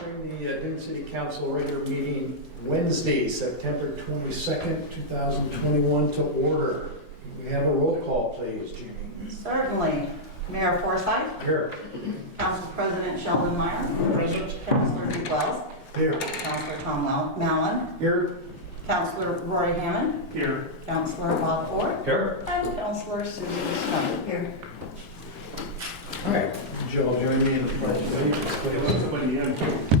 bring the Dune City Council regular meeting Wednesday, September 22nd, 2021 to order. We have a roll call, please, Jimmy. Certainly. Mayor Forsyth, Here. Council President Sheldon Meyer, Councilor Pete Wells, Here. Councilor Tom Mallon, Here. Councilor Roy Hammond, Here. Councilor Bob Ford, Here. and Councilor Susie Snow. Here. All right. Would you all join me in the pledge of allegiance, please?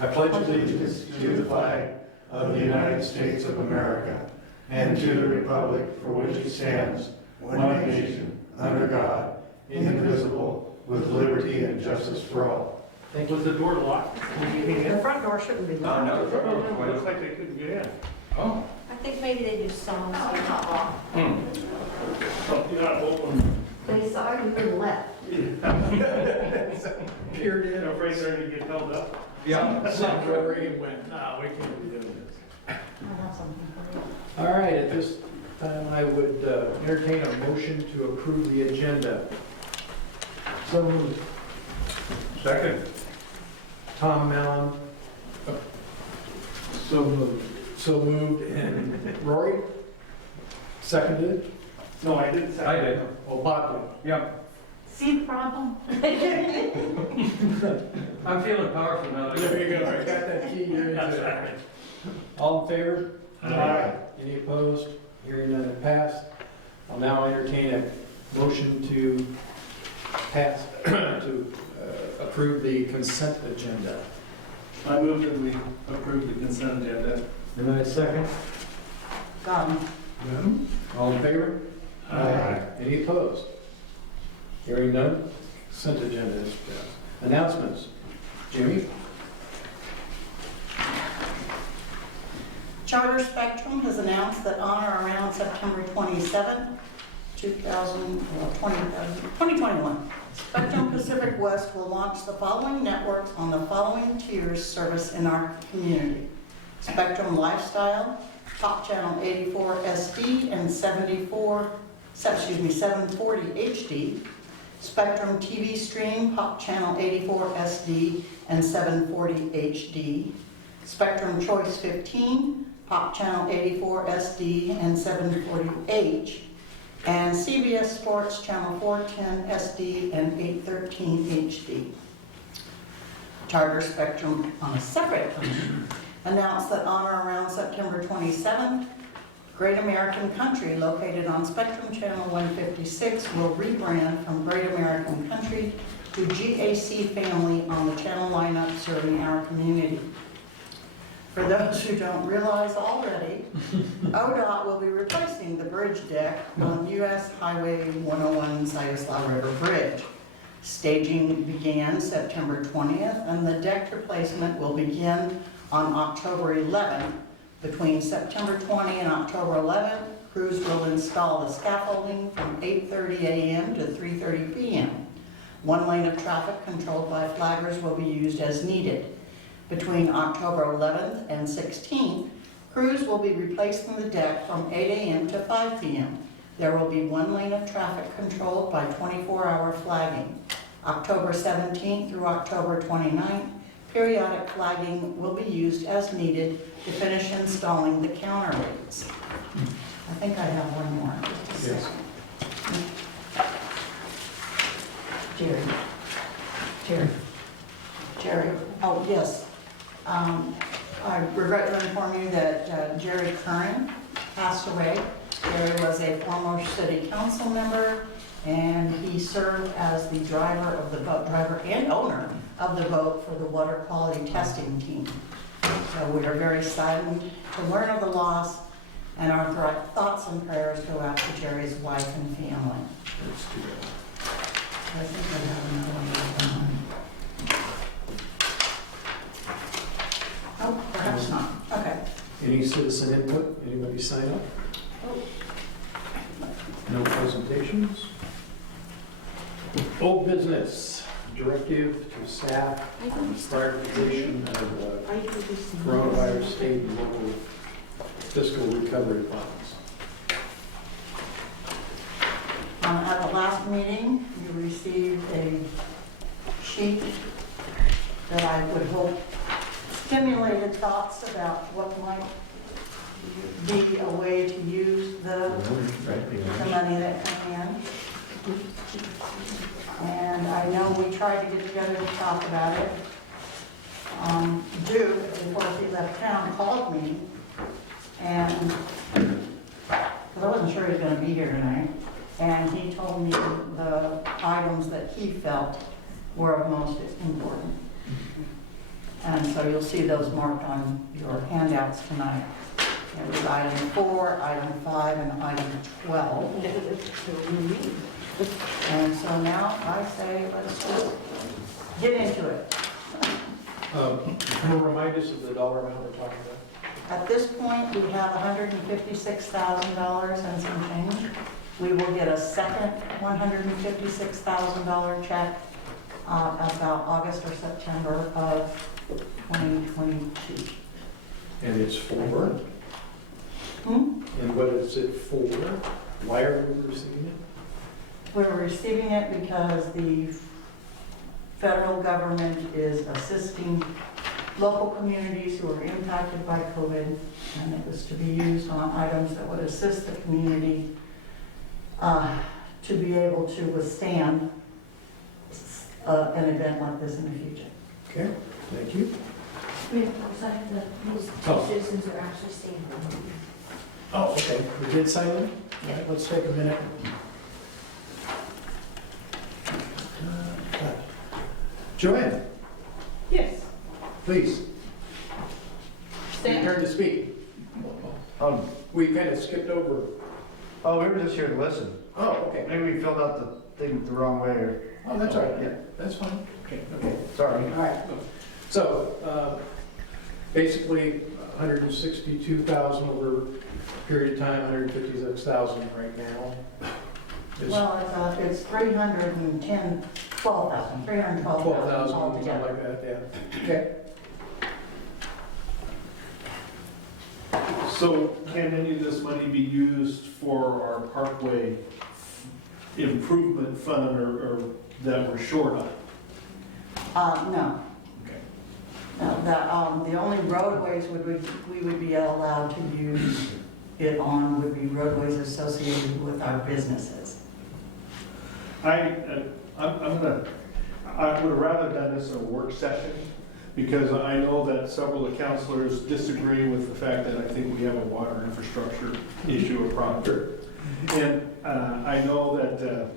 I pledge allegiance to the flag of the United States of America and to the republic for which it stands, one nation, under God, indivisible, with liberty and justice for all. Thank you. Was the door locked? Can you get The in? front door shouldn't be locked. No, it looks like they couldn't get in. Oh. I think maybe they just saw us. So you gotta open. They saw you and left. Peered in. You're afraid they're gonna get held up? Yeah. Somewhere and went, no, we can't be doing this. I have something for you. All right, at this time, I would entertain a motion to approve the agenda. So moved. Second. Tom Mallon. So moved. So moved, and Rory? Seconded? No, I didn't second. I did. Oh, Bob Yep. See the problem? I'm feeling powerful now. did. There you go, I got that key, you're into it. All in favor? Aye. Any opposed? Hearing none, it passed. I'll now entertain a motion to pass, to approve the consent agenda. I move that we approve the consent agenda. And I second. All in favor? Aye. Any opposed? Hearing none, consent agenda is passed. Announcements. Jimmy? Charter Spectrum has announced that on or around September 27, 2021, Spectrum Pacific West will launch the following networks on the following tiers service in our community. Spectrum Lifestyle, Top Channel 84 SD and 740 HD. Spectrum TV Stream, Pop Channel 84 SD and 740 HD. Spectrum Choice 15, Pop Channel 84 SD and 740H. And CBS Sports Channel 410 SD and 813 HD. Charter Spectrum, on a separate time, announced that on or around September 27th, Great American Country, located on Spectrum Channel 156, will rebrand from Great American Country to GAC Family on the channel lineup serving our community. For those who don't realize already, ODOT will be replacing the bridge deck on US Highway 101 Siuslaw River Bridge. Staging began September 20th, and the deck replacement will begin on October 11th. Between September 20 and October 11th, crews will install the scaffolding from 8:30 a.m. to 3:30 p.m. One lane of traffic controlled by flaggers will be used as needed. Between October 11th and 16th, crews will be replacing the deck from 8 a.m. to 5 p.m. There will be one lane of traffic controlled by 24-hour flagging. October 17th through October 29th, periodic flagging will be used as needed to finish installing the counter weights. I think I have one more. Just a Yes. second. Jerry. Oh, yes. I regret to inform you that Jerry Curran passed away. Jerry was a former city council member, and he served as the driver and owner of the boat for the water quality testing team. So we are very saddened to learn of the loss, and our thoughts and prayers go out to Jerry's wife and family. That's too bad. I think I have another one. Oh, perhaps not. Okay. Any citizen input? Anybody sign up? No presentations? Old business, directive to staff, prioritization of coronavirus state and local fiscal recovery funds. I have a last meeting, you received a sheet that I would hope stimulated thoughts about what might be a way to use the money that come in. And I know we tried to get together to talk about it. Duke, before he left town, called me, and, because I wasn't sure he was gonna be here tonight, and he told me the items that he felt were of most important. And so you'll see those marked on your handouts tonight. It was item 4, item 5, and item 12. And so now I say, let's just get into it. Can you remind us of the dollar amount we're talking about? At this point, we have $156,000 and some change. We will get a second $156,000 check about August or September of 2022. And it's for? Hmm? And what is it for? Why are we receiving it? We're receiving it because the federal government is assisting local communities who are impacted by COVID, and it was to be used on items that would assist the community to be able to withstand an event like this in the future. Okay, thank you. We have those Oh. citizens are actually staying. Oh, okay, we did sign them? Yeah, let's take a minute. Joanne, Yes. please, your Stan? turn to speak. We kind of skipped over. Oh, we were just here to listen. Oh, okay. Maybe we filled out the thing the wrong way, or, Oh, that's all right. Yeah. That's fine. Okay, okay. sorry. All right. So, basically, 162,000 over a period of time, 156,000 right now. Well, it's 312,000 12,000, something altogether. like that, yeah. Okay. So can any of this money be used for our parkway improvement fund or that we're short on? No. Okay. No, the only roadways we would be allowed to use it on would be roadways associated with our businesses. I would have rather done this in a work session, because I know that several of the councilors disagree with the fact that I think we have a water infrastructure issue or problem. And I know that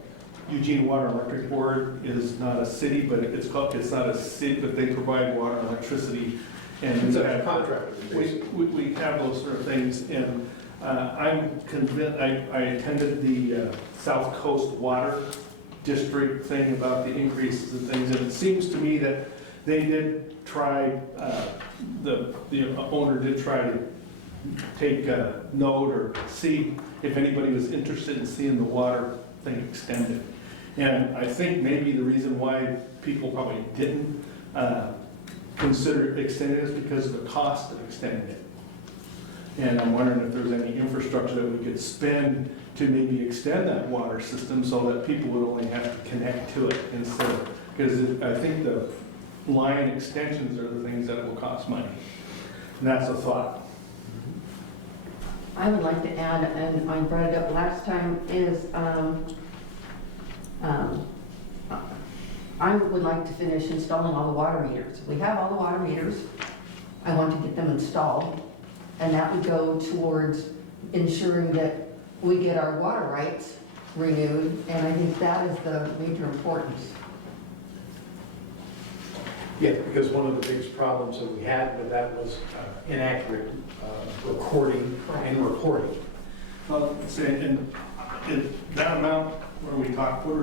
Eugene Water Electric Board is not a city, but it's not a city, but they provide water and electricity. And It's we a have- contractor, basically. we have those sort of things, and I'm convinced, I attended the South Coast Water District thing about the increases and things, and it seems to me that they did try, the owner did try to take note or see if anybody was interested in seeing the water thing extended. And I think maybe the reason why people probably didn't consider extending it is because of the cost of extending it. And I'm wondering if there's any infrastructure that we could spend to maybe extend that water system so that people would only have to connect to it instead of, because I think the line extensions are the things that will cost money. And that's a thought. I would like to add, and I brought it up last time, is I would like to finish installing all the water meters. We have all the water meters. I want to get them installed, and that would go towards ensuring that we get our water rights renewed, and I think that is the major importance. Yeah, because one of the biggest problems that we had with that was inaccurate recording and reporting. Well, say, and that amount, what are we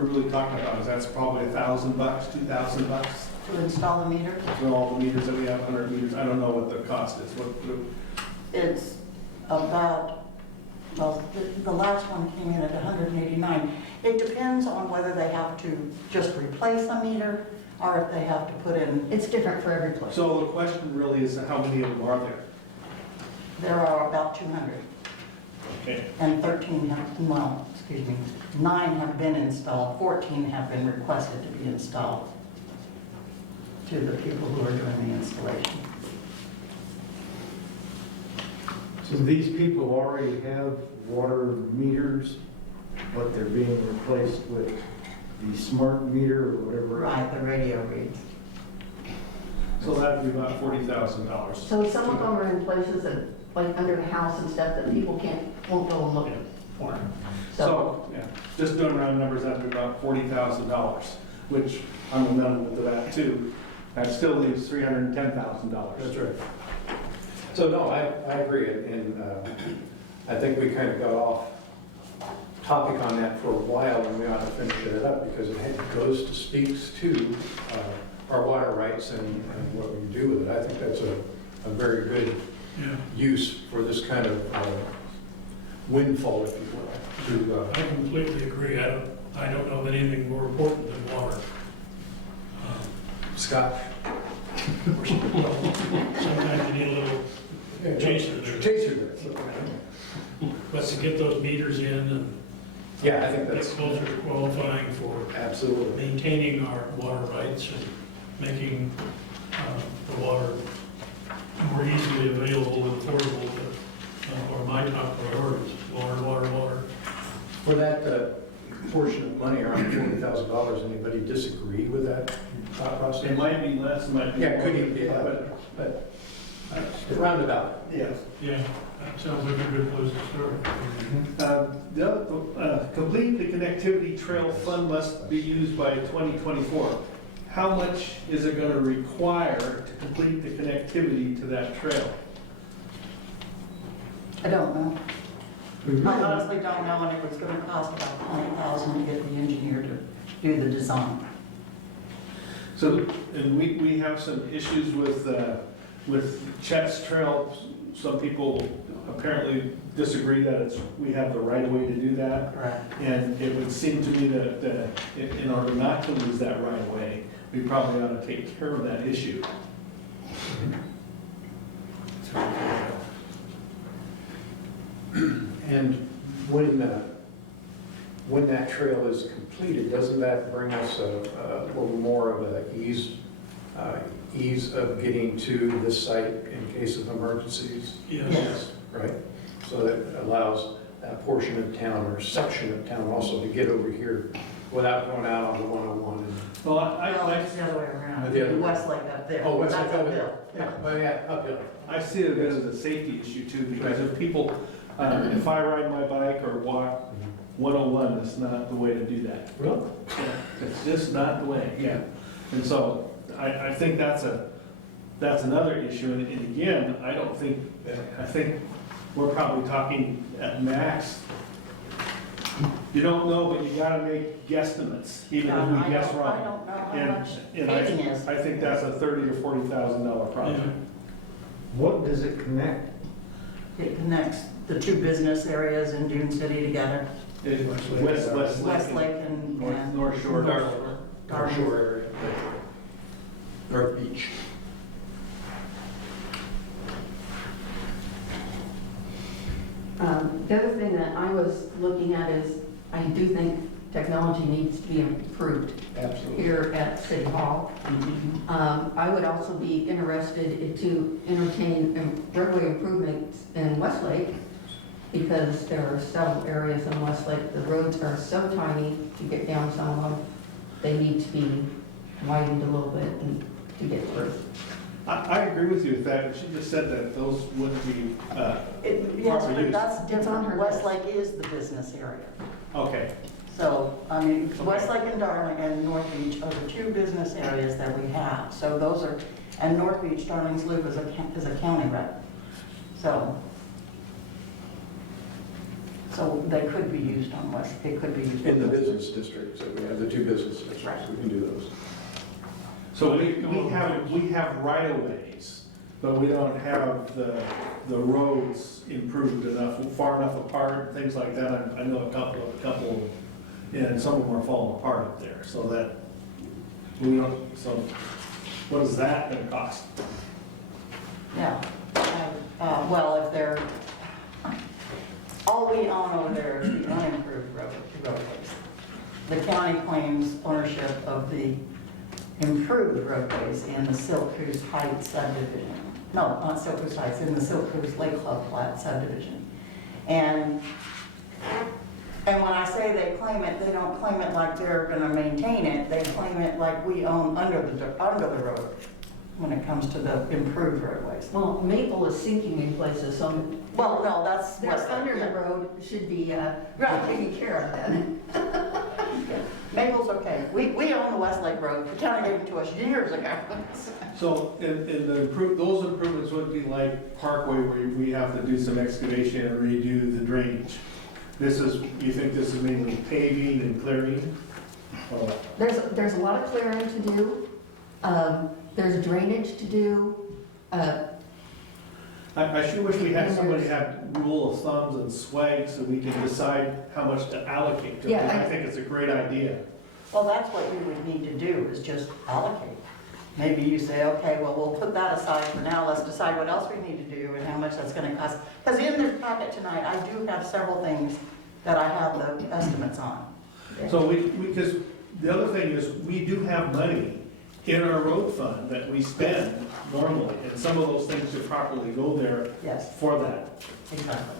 really talking about? Is that's probably $1,000, $2,000 To install the meter, for all the meters that we have, 100 meters? I don't know what the cost is. it's about, well, the last one came in at 189. It depends on whether they have to just replace a meter or if they have to put in, It's different for every place. So the question really is, how many of them are there? there are about 200. Okay, And 13 have, well, excuse me, 9 have been installed, 14 have been requested to be installed to the people who are doing the installation. So these people already have water meters, but they're being replaced with the smart meter or whatever. Right, the radio reads. so that'd be about $40,000. So some of them are in places that, like under the house and stuff, that people won't go and look for them. So, So, yeah, just doing round numbers, that'd be about $40,000, which I'm amenable to that too. That still leaves $310,000. That's right. So, no, I agree, and I think we kind of got off topic on that for a while, and we ought to finish it up, because it speaks to our water rights and what we do with it. I think that's a very good use for this kind of windfall, if you will. I completely agree. I don't know of anything more important than water. Scott? Sometimes you need a little chaser there. Chaser. But to get those meters in and Yeah, I think get that's closer to qualifying for absolutely. maintaining our water rights and making the water more easily available and affordable are my top priorities. Water. For that portion of money, around $40,000, anybody disagree with that thought process? It might be less, it might be more. Yeah, could even be, but roundabout. Yes. Yeah, that sounds like a good place to start. The other, complete the connectivity trail fund must be used by 2024. How much is it going to require to complete the connectivity to that trail? I don't know. I honestly don't know, and it was going to cost about $20,000 to get the engineer to do the design. So, and we have some issues with Chet's Trail. Some people apparently disagree that we have the right of way to do that. Correct. And it would seem to me that in order not to lose that right of way, we probably ought to take care of that issue. And when that trail is completed, doesn't that bring us a little more of an ease of getting to this site in case of emergencies? Yes. Right? So that allows that portion of town or section of town also to get over here without going out on the 101. Well, Well, it's the other way around. The other way. Westlake up there. Oh, Westlake That's over there. uphill. Yeah, well, yeah, uphill. I see it as a safety issue too, because if people, if I ride my bike or walk 101, it's not the way to do that. Well, It's just not the way, yeah. And so I think that's another issue. And again, I think we're probably talking at max. You don't know, but you gotta make guesstimates, even if we guess I wrong. don't know how And- much and paving is. I think that's a $30,000 to $40,000 project. What does it connect? It connects the two business areas in Dune City together, It's Westlake and North Shore. North Shore area. North Beach. The other thing that I was looking at is, I do think technology needs to be improved Absolutely. here at City Hall. I would also be interested to entertain roadway improvements in Westlake, because there are several areas in Westlake, the roads are so tiny to get down some of them. They need to be widened a little bit and to get through. I agree with you with that, but she just said that those wouldn't be, Yes, Proper but use. that's on different. her list. Westlake is the business area. okay. So, I mean, Westlake and Darling and North Beach are the two business areas that we have. So those are, and North Beach, Darling's Loop is a county road. So they could be used on West, they could be used. In the business district, so we have the two business districts, Right. we can do those. So we have right of ways, but we don't have the roads improved enough, far enough apart, things like that. I know a couple, and some of them are falling apart up there, so that we don't, so what is that gonna cost? Yeah. Well, if they're, all we own over there is the unimproved roadways. The county claims ownership of the improved roadways in the Silkcrest Heights subdivision. No, not Silkcrest Heights, in the Silkcrest Lake Club Flat subdivision. And when I say they claim it, they don't claim it like they're gonna maintain it, they claim it like we own under the road when it comes to the improved roadways. Well, Maple is sinking in places, so Well, no, that's their Westlake. under the yeah. road should be Right. taken care of then. Maple's okay. We own the Westlake Road. The county gave it to us years ago. So, and those improvements would be like Parkway, where we have to do some excavation and redo the drainage. You think this is mainly paving and clearing? Or what? There's a lot of clearing to do. There's drainage to do. I sure wish we had somebody have rule of thumbs and swag so we can decide how much to allocate to it. Yeah, I think it's a great idea. Well, that's what you would need to do, is just allocate. Maybe you say, okay, well, we'll put that aside for now. Let's decide what else we need to do and how much that's gonna cost. Because in this packet tonight, I do have several things that I have the estimates on. So because the other thing is, we do have money in our road fund that we spend normally, and some of those things should properly go there Yes, for that. exactly.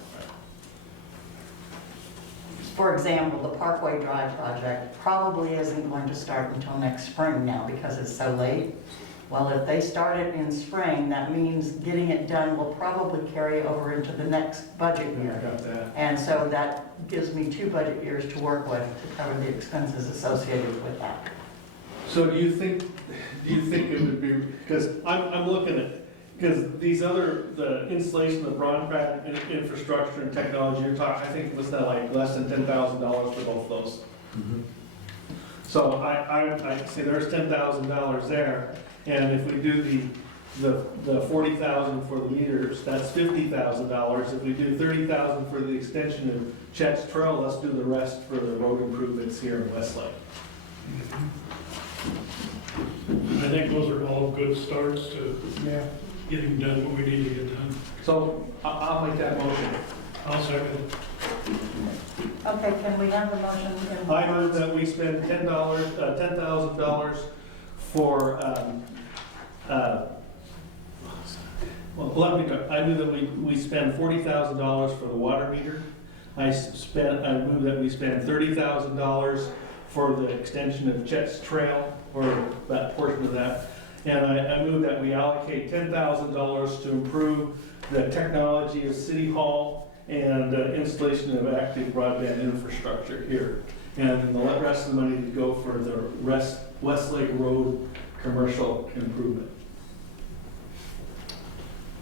For example, the Parkway Drive project probably isn't going to start until next spring now because it's so late. Well, if they start it in spring, that means getting it done will probably carry over into the next budget I year. got that. And so that gives me 2 budget years to work with to cover the expenses associated with that. So do you think it would be, because I'm looking at, because the installation of broadband infrastructure and technology you're talking, I think it was like less than $10,000 for both of those. So I see there's $10,000 there, and if we do the 40,000 for the meters, that's $50,000. If we do 30,000 for the extension of Chet's Trail, let's do the rest for the road improvements here in Westlake. I think those are all good starts to getting done what we need to get done. So I'll make that motion. I'll second. Okay, can we have a motion? I move that we spend $10,000 for, I move that we spend $40,000 for the water meter. I move that we spend $30,000 for the extension of Chet's Trail, or that portion of that. And I move that we allocate $10,000 to improve the technology of City Hall and installation of active broadband infrastructure here. And then the rest of the money to go for the Westlake Road commercial improvement.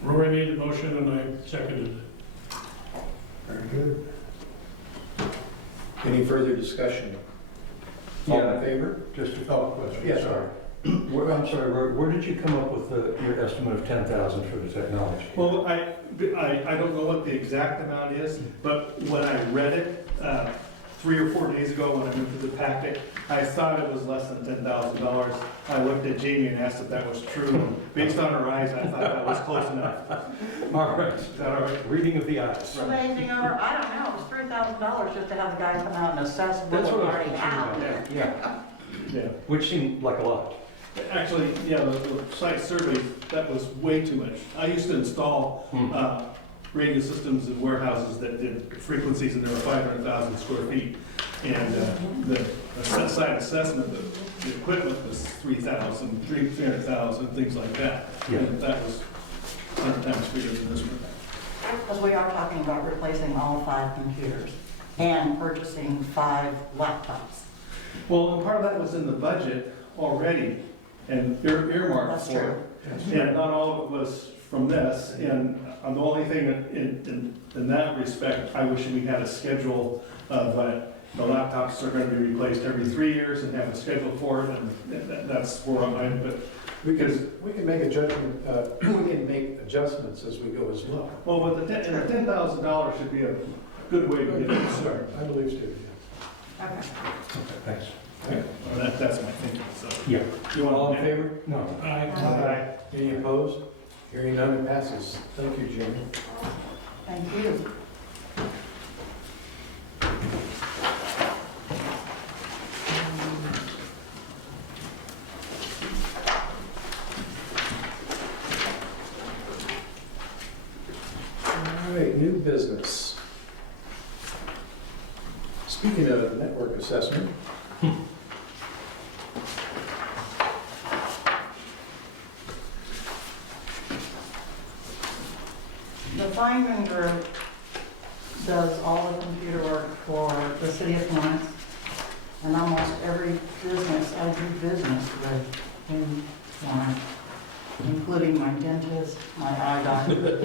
Rory made the motion and I seconded it. Very good. Any further discussion? All in favor? Just a follow-up question. Yes, sir. I'm sorry, where did you come up with your estimate of 10,000 for the technology? Well, I don't know what the exact amount is, but when I read it 3 or 4 days ago when I went through the packet, I thought it was less than $10,000. I looked at Jamie and asked if that was true. Based on her eyes, I thought that was close enough. All right. Is that all right? Reading of the eyes. Amazing, or, I don't know, it was $3,000 just to have the guy come out and assess what That's we what I was already concerned have. about. Yeah, Yeah. which seemed like a lot. Actually, yeah, the site survey, that was way too much. I used to install radio systems in warehouses that did frequencies and there were 500,000 square feet. And the site assessment, the equipment was 3,000, 300,000, things like that. Yeah. And that was 100 times bigger than this one. Because we are talking about replacing all 5 computers and purchasing 5 laptops. Well, and part of that was in the budget already and earmarked That's for true. it. And not all of it was from this. And the only thing in that respect, I wish we had a schedule of the laptops are going to be replaced every 3 years and have a schedule for it. And that's where I'm at. But We can make a judgment, we can make adjustments as we go as well. well, but the $10,000 should be a good way to get it started. I believe so, yes. Okay. Okay, thanks. Well, that's my thinking. So Yeah. you want All in favor? No. Aye. Any opposed? Hearing none, it passes. Thank you, Jimmy. Thank you. business. Speaking of network assessment, The Feynman Group does all the computer work for the city of Florence, and almost every business I do business with in Florence, including my dentist, my eye doctor.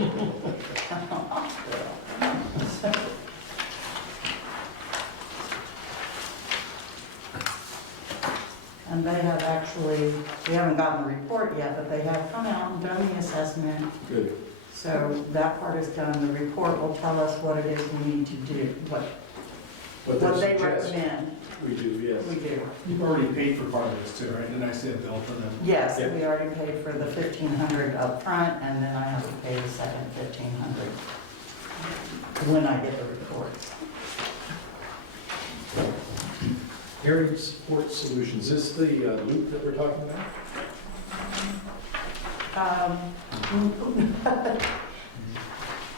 And they have actually, we haven't gotten the report yet, but they have come out and done the assessment. good. So that part is done. The report will tell us what it is we need to do, what What they suggest recommend we do, yes. we do. You've already paid for part of this too, right? Didn't I see a bill for them? Yes, Yeah. we already paid for the 1,500 up front, and then I have to pay the second 1,500 when I get the reports. Hearing Support Solutions, is this the loop that we're talking about?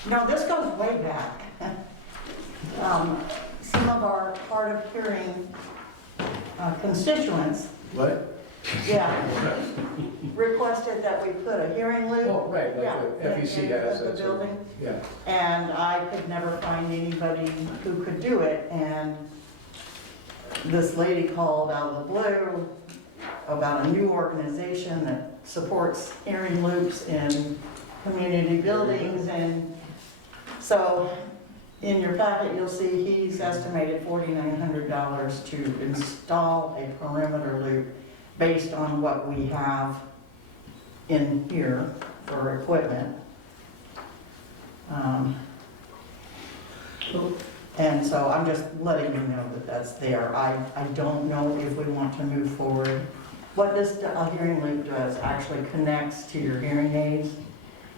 No, this goes way back. Some of our hard of hearing constituents, What? yeah, requested that we put a hearing loop. Oh, right, like Yeah, the FEC in has. the that's what- building. Yeah, And I could never find anybody who could do it, and this lady called out of the blue about a new organization that supports hearing loops in community buildings, and so in your packet, you'll see he's estimated $4,900 to install a perimeter loop based on what we have in here for equipment. And so I'm just letting you know that that's there. I don't know if we want to move forward. What this hearing loop does actually connects to your hearing aids,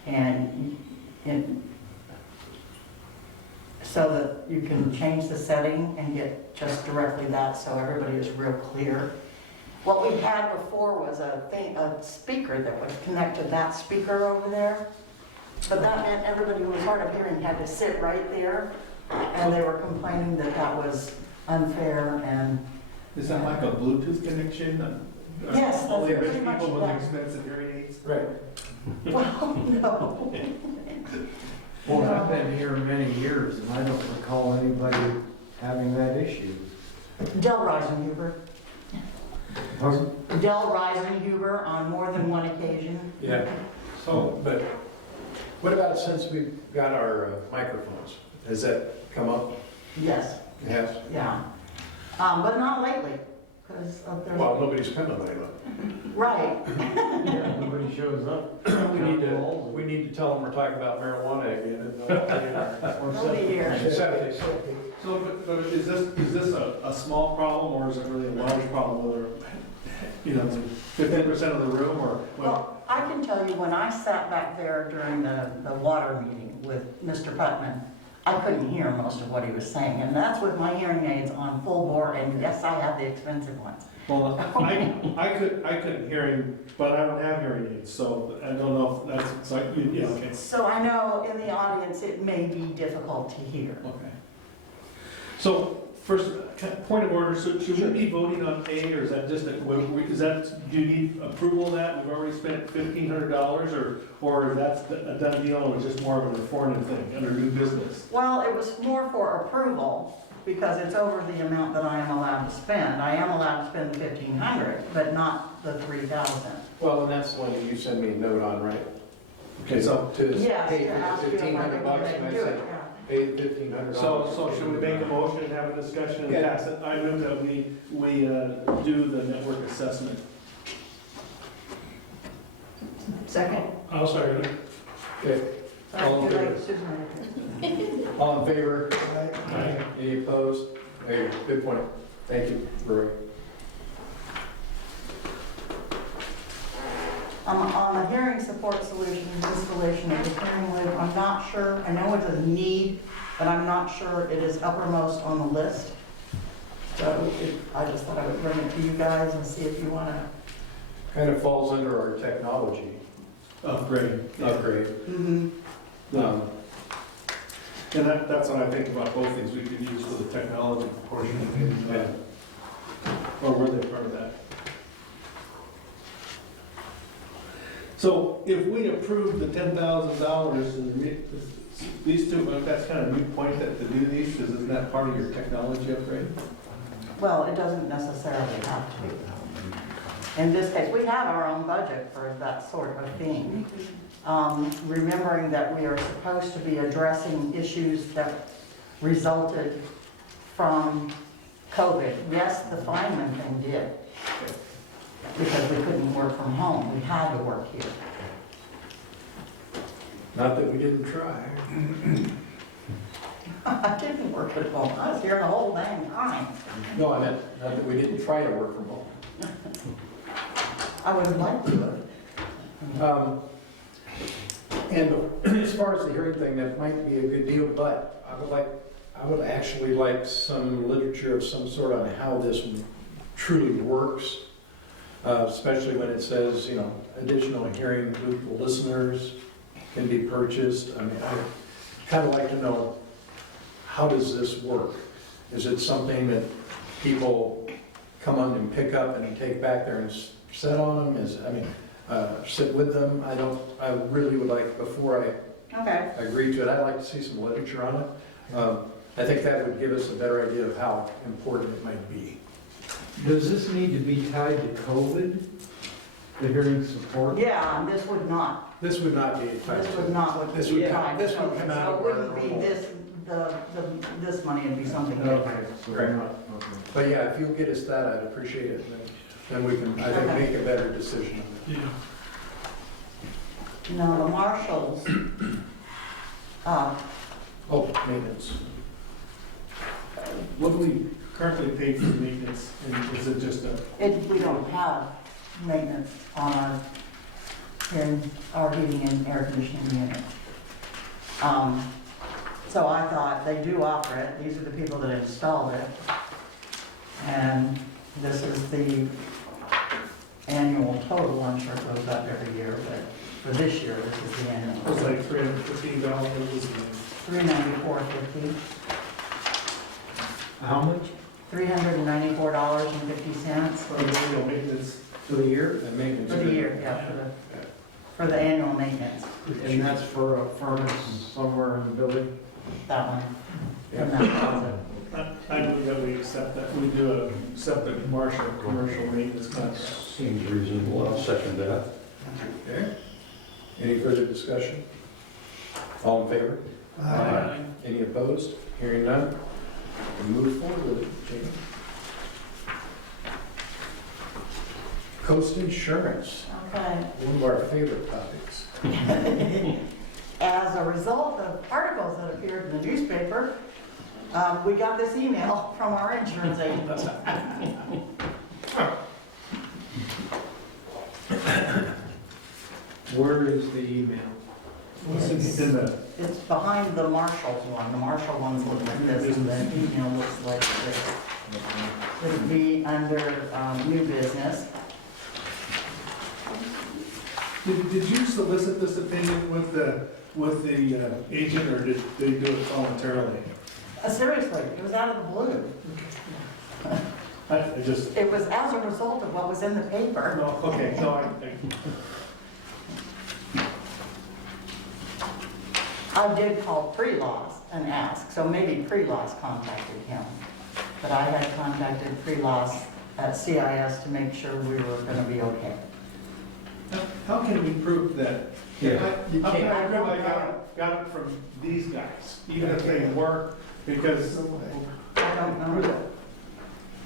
and so that you can change the setting and get just directly that, so everybody is real clear. What we had before was a speaker that would connect to that speaker over there, but that meant everybody who was hard of hearing had to sit right there, and they were complaining that that was unfair. And Is that like a Bluetooth connection? Yes, Only that's rich pretty much people with that. expensive hearing aids? right. well, no. Well, I've been here many years, and I don't recall anybody having that issue. Del Reisenhuber. Pardon? Del Reisenhuber on more than one occasion. Yeah, so, but what about since we've got our microphones? Has that come up? Yes, It has? yeah. But not lately, because there's, Well, nobody's coming lately. right. Yeah, nobody shows up. We need to tell them we're talking about marijuana again. Or Nobody here. Saturday. So, but is this a small problem, or is it really a large problem, whether, 50% of the room, or? Well, I can tell you, when I sat back there during the water meeting with Mr. Putman, I couldn't hear most of what he was saying, and that's with my hearing aids on full bore, and yes, I have the expensive ones. Well, I couldn't hear him, but I don't have hearing aids, so I don't know if that's, it's like, yeah, okay. So I know in the audience, it may be difficult to hear. Okay. So, first, point of order, so should we be voting on A, or is that just, do you need approval of that? We've already spent $1,500, or that's a done deal, and it's just more of an informative thing, under new business? Well, it was more for approval, because it's over the amount that I am allowed to spend. I am allowed to spend the 1,500, but not the 3,000. Well, and that's the one that you send me a note on, right? Okay, so, To Yes, pay to ask you if I $1,500, can go ahead and and I do it, said, yeah. pay $1,500. so should we make a motion and have a discussion and Yeah. pass it? I move that we do the network assessment. Second. I'll second it. Okay, all in favor? All in favor? Aye. Any opposed? Okay, good point. Thank you, Roy. On the hearing support solution, installation of the hearing loop, I'm not sure, I know it's a need, but I'm not sure it is uppermost on the list. So I just thought I would bring it to you guys and see if you want to. Kind of falls under our technology Upgrade. upgrade. Mm-hmm. Um, And that's what I think about both these, we could use for the technology portion of it. Or were they part of that? So if we approve the $10,000 and these two, that's kind of a new point that to do these, because isn't that part of your technology upgrade? Well, it doesn't necessarily have to be. In this case, we have our own budget for that sort of thing. Remembering that we are supposed to be addressing issues that resulted from COVID. Yes, the fireman thing did, because we couldn't work from home. We had to work here. Not that we didn't try. I didn't work at home. I was here the whole dang time. No, I meant, not that we didn't try to work from home. I would have liked to have. And as far as the hearing thing, that might be a good deal, but I would actually like some literature of some sort on how this truly works, especially when it says, you know, additional hearing group listeners can be purchased. I mean, I kind of like to know, how does this work? Is it something that people come on and pick up and take back there and sit on them? Sit with them? I really would like, before Okay. I agree to it, I'd like to see some literature on it. I think that would give us a better idea of how important it might be. Does this need to be tied to COVID, the hearing support? Yeah, and this would not. This would not be. This would not. This would Yeah. Right, this would come out So of it wouldn't our be normal- this money, it'd be something Okay, different. so Correct. we're not, okay. But yeah, if you'll get us that, I'd appreciate it. Then we can, I think, Okay. make a better decision. Yeah. Now, the marshals, Oh, maintenance. What do we currently pay for maintenance, and is it just a, we don't have maintenance on our heating and air conditioning unit. So I thought they do offer it. These are the people that installed it. And this is the annual total. I'm sure it goes up every year, but for this year, this is the annual. it was like $315? $394.50. How much $394.50 For the annual maintenance? for the year? And maintenance. for the year, yeah, for the annual maintenance, And that's for a furnace somewhere in the building? that one. Yeah. And that closet. I believe that we accept that, we do accept the commercial maintenance contract. Seems reasonable, I'll second that. Okay. Any further discussion? All in favor? Aye. Any opposed? Hearing none? We move forward with it, Jamie. Coast Insurance, Okay. one of our favorite topics. As a result of articles that appeared in the newspaper, we got this email from our insurance agent. Where is the email? It's in the, It's behind the Marshall's one. The Marshall one's looking like this, and the email looks like this. It'd be under new business. did you solicit this opinion with the agent, or did they do it voluntarily? Seriously, it was out of the blue. I just, It was as a result of what was in the paper. no, okay, no, I did call Pre-Laws and ask, so maybe Pre-Laws contacted him. But I had contacted Pre-Laws at CIS to make sure we were gonna be okay. how can we prove that? Yeah. You How can I can't. prove I got it from these guys, even if they work, because I don't know.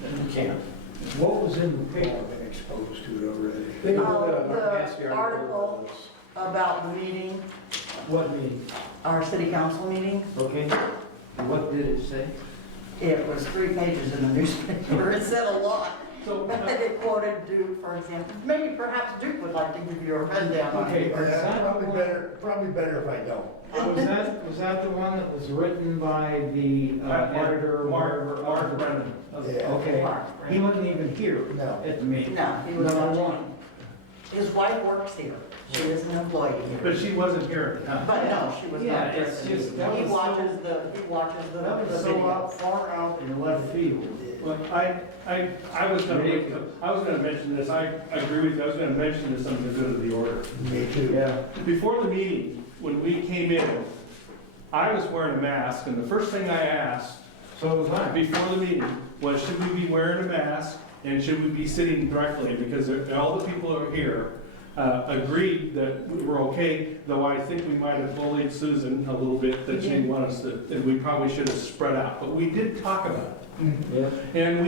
You can't. What was in the paper? I've been exposed to it already. They did The a nasty article about the meeting, What meeting? our city council meeting, Okay. What did it say? it was 3 pages in the newspaper. It said a lot. So, It quoted Duke, for example. Maybe perhaps Duke would like to give you a rundown on Okay, it. is that Probably better if I don't. was that the one that was written by the editor? Mark Brennan. Yeah. Okay, Mark, he wasn't even here No. at the meeting. No, he was Number watching. one. His wife works here. She is an employee here. But she wasn't here at the time. But no, she was Yeah, not there. it's just- that He was watches the That was the so video. out, far out in left field. Well, I was gonna mention this, I agree with you, I was gonna mention this under the good of the order. Me too. Yeah. Before the meeting, when we came in, I was wearing a mask, and the first thing I asked So was I. before the meeting was, should we be wearing a mask, and should we be sitting directly? Because all the people who are here agreed that we were okay, though I think we might have bullied Susan a little bit, that she wanted us to, and we probably should have spread out, but we did talk about it. Yeah. And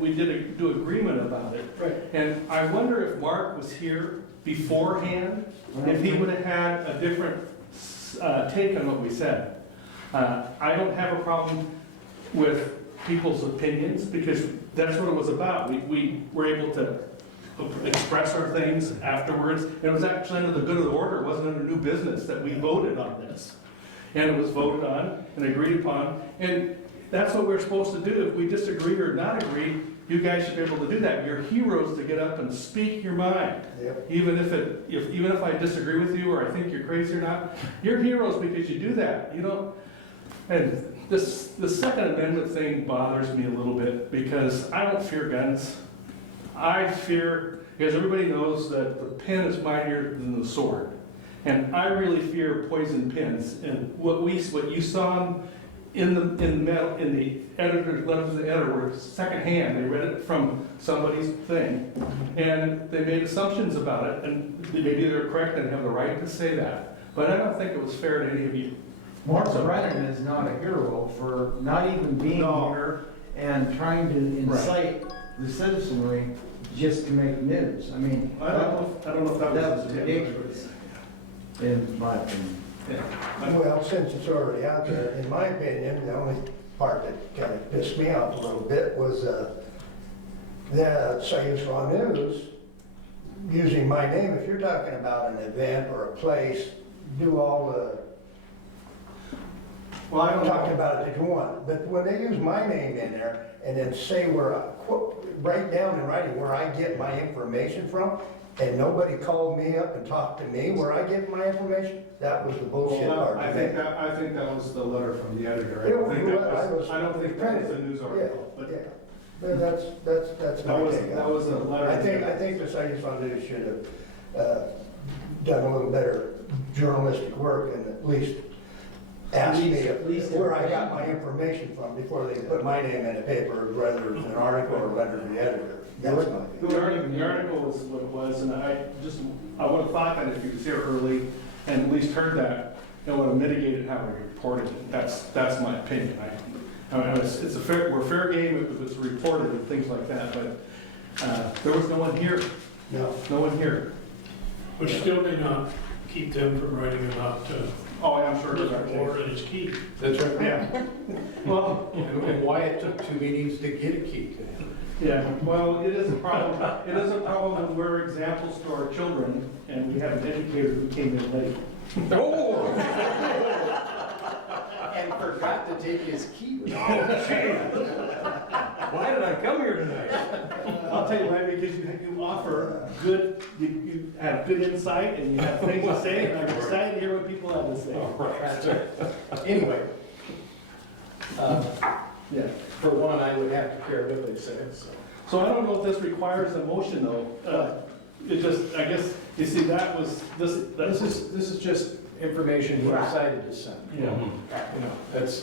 we did do agreement about it. Right. And I wonder if Mark was here beforehand, if he would have had a different take on what we said. I don't have a problem with people's opinions, because that's what it was about. We were able to express our things afterwards. It was actually under the good of the order, it wasn't under new business that we voted on this. And it was voted on and agreed upon, and that's what we're supposed to do. If we disagree or not agree, you guys should be able to do that. You're heroes to get up and speak your mind. Yep. Even if I disagree with you, or I think you're crazy or not, you're heroes because you do that. You don't, and the Second Amendment thing bothers me a little bit, because I don't fear guns. I fear, because everybody knows that the pen is mightier than the sword. And I really fear poison pens. And what you saw in the editor's letter to the editor were secondhand. They read it from somebody's thing, and they made assumptions about it, and maybe they're correct and have the right to say that. But I don't think it was fair to any of you. Mark Brennan is not a hero for not even being No. here and trying to incite the citizenry just to make news. I mean, I don't know if that that was was his ridiculous, in my opinion. Yeah. Well, since it's already out there, in my opinion, the only part that kind of pissed me off a little bit was the Sayus News using my name. If you're talking about an event or a place, do all the Well, I don't talking know. about it if you want. But when they use my name in there and then say write down in writing where I get my information from, and nobody called me up and talked to me where I get my information, that was the bullshit Well, part. I think that was the letter from the editor. Yeah, I don't think that I was, I don't think that was a news article, Yeah, but yeah. But that's my take. that was a letter. I think the Sayus News should have done a little better journalistic work and at least asked me At least- where I got my information from before they put my name in the paper, whether it's an article or whether it's the editor. That's my opinion. The article was what it was, and I would have thought that if you was here early and at least heard that, it would have mitigated how we reported it. That's my opinion. I mean, we're fair game if it's reported and things like that, but there was no one here, No. no one here. Which still may not keep them from writing about Oh, I'm sure. war and its key. That's right. Yeah. Well, And why it took 2 meetings to get a key to him. yeah, well, it is a problem. It is a problem when we're examples to our children, and we have an educator who came in late. Oh! And forgot to take his key. Why did I come here tonight? I'll tell you why, because you offer good, you have good insight and you have things to say, and I'm excited to hear what people have to say. That's right. Anyway, Yeah. for one, I would have to care what they say, so. So I don't know if this requires a motion though. It just, I guess, you see, This is just information he decided to send. you know, You know, that's,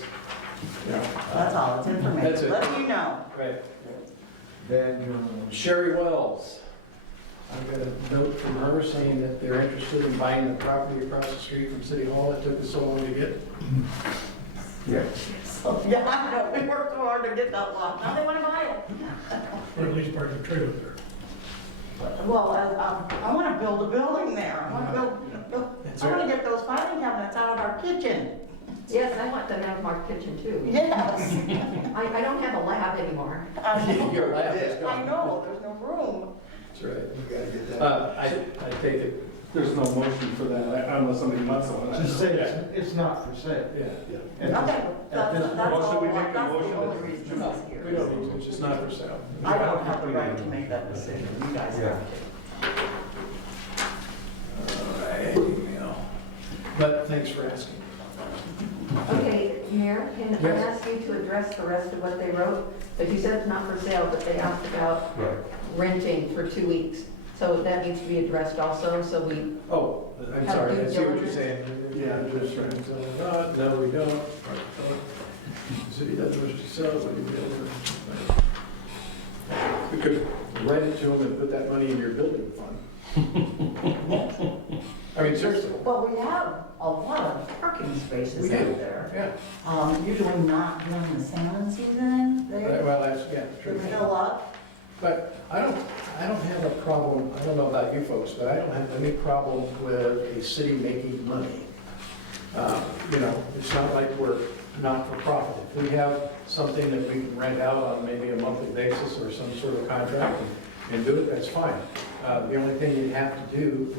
you know. That's all, it's That's information, it. let you know. Right. Bad journalism. Sherry Wells. I've got a note from her saying that they're interested in buying the property across the street from City Hall that took us so long to get. Yeah. So, yeah, I know, we worked so hard to get that lot, now they wanna buy it. Or at least park the trailer there. Well, I wanna build a building there, I wanna I wanna get those filing cabinets out of our kitchen. Yes, I want them out of our kitchen too. Yes. I don't have a lab anymore. Your lab is I gone. know, there's no room. That's right. You gotta get that. I take it, there's no motion for that unless somebody wants one. Just say it's not for sale. yeah. At this- Okay, at this that's Well, should all, we make a that's the motion? only reason No, this is here. we don't need to, it's just not for sale. I don't have the right to make that decision, you guys Yeah. have to. But thanks for asking. Okay, Mayor, can I Yes. ask you to address the rest of what they wrote? But you said it's not for sale, but they asked about renting for 2 weeks. So that needs to be addressed also, so we, Oh, I'm Have sorry, due I see what you're diligence. saying. Yeah. Just right. No, we don't. The city doesn't wish to sell, what do you do? We could rent it to them and put that money in your building fund. I mean, seriously. Well, we have a lot of parking spaces We do. out there. Yeah. Usually not during the salmon season, they Well, that's, yeah, true. fill up. But I don't have a problem, I don't know about you folks, but I don't have any problem with a city making money. You know, it's not like we're not for profit. If we have something that we can rent out on maybe a monthly basis or some sort of contract and do it, that's fine. The only thing we'd have to do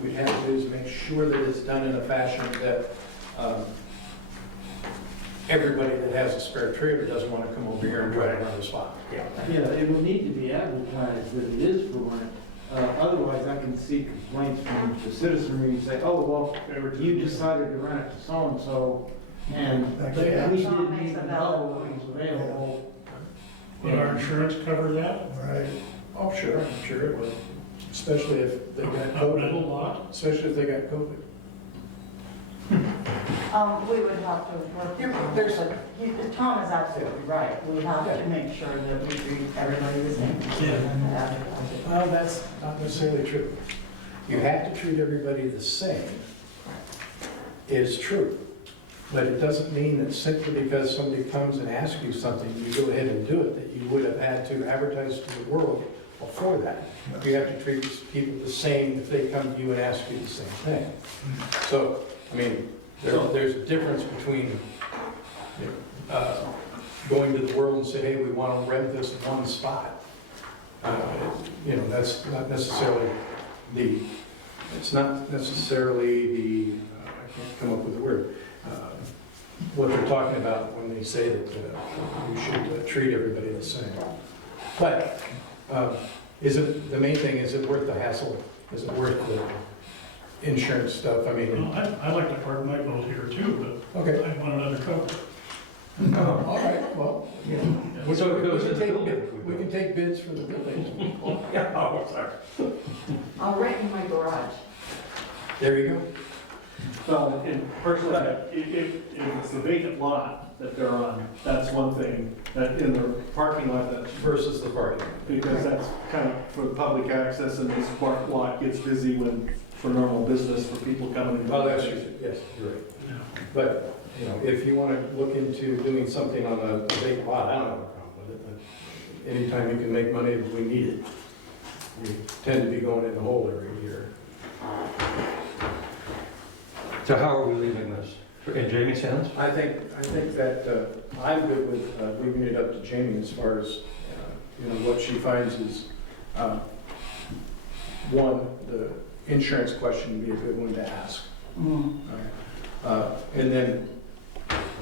is make sure that it's done in a fashion that everybody that has a spare trailer doesn't want to come over here and try to run the spot. Yeah, it will need to be advertised that it is for rent. Otherwise, I can see complaints from the citizenry and say, oh, well, you decided to rent it to so-and-so, and we didn't even know it was available. Would our insurance cover that? Right. Oh, sure, I'm sure it would, especially if they got A rental COVID, lot? especially if they got COVID. We would have to work, there's a, Tom is absolutely right. We have to make sure that we treat everybody the same. Yeah. Well, that's not necessarily true. You have to treat everybody the same is true. But it doesn't mean that simply because somebody comes and asks you something, you go ahead and do it, that you would have had to advertise to the world before that. You have to treat people the same if they come to you and ask you the same thing. So, I mean, there's a difference between going to the world and say, hey, we want to rent this one spot. You know, that's not necessarily it's not necessarily I can't come up with the word, what they're talking about when they say that we should treat everybody the same. But the main thing, is it worth the hassle? Is it worth the insurance stuff? I mean, Well, I like to park my boat here too, but okay. I want another cover. All right, well, So it goes in the we can take bids for the buildings. Yeah, oh, sorry. I'll rent in my garage. There you go. Well, and personally, if it's a vacant lot that they're on, that's one thing, that in the parking lot, that's, Versus the parking. because that's kind of for public access, and this park lot gets busy for normal business, for people coming and Well, going. that's true, yes, you're right. Yeah. But, you know, if you want to look into doing something on a vacant lot, I don't have a problem with it, but anytime you can make money, we need it. We tend to be going in the hole every year. So how are we leaving this? In Jamie's hands? I think that I'm good with leaving it up to Jamie as far as, you know, what she finds is, one, the insurance question would be a good one to ask. Mm. And then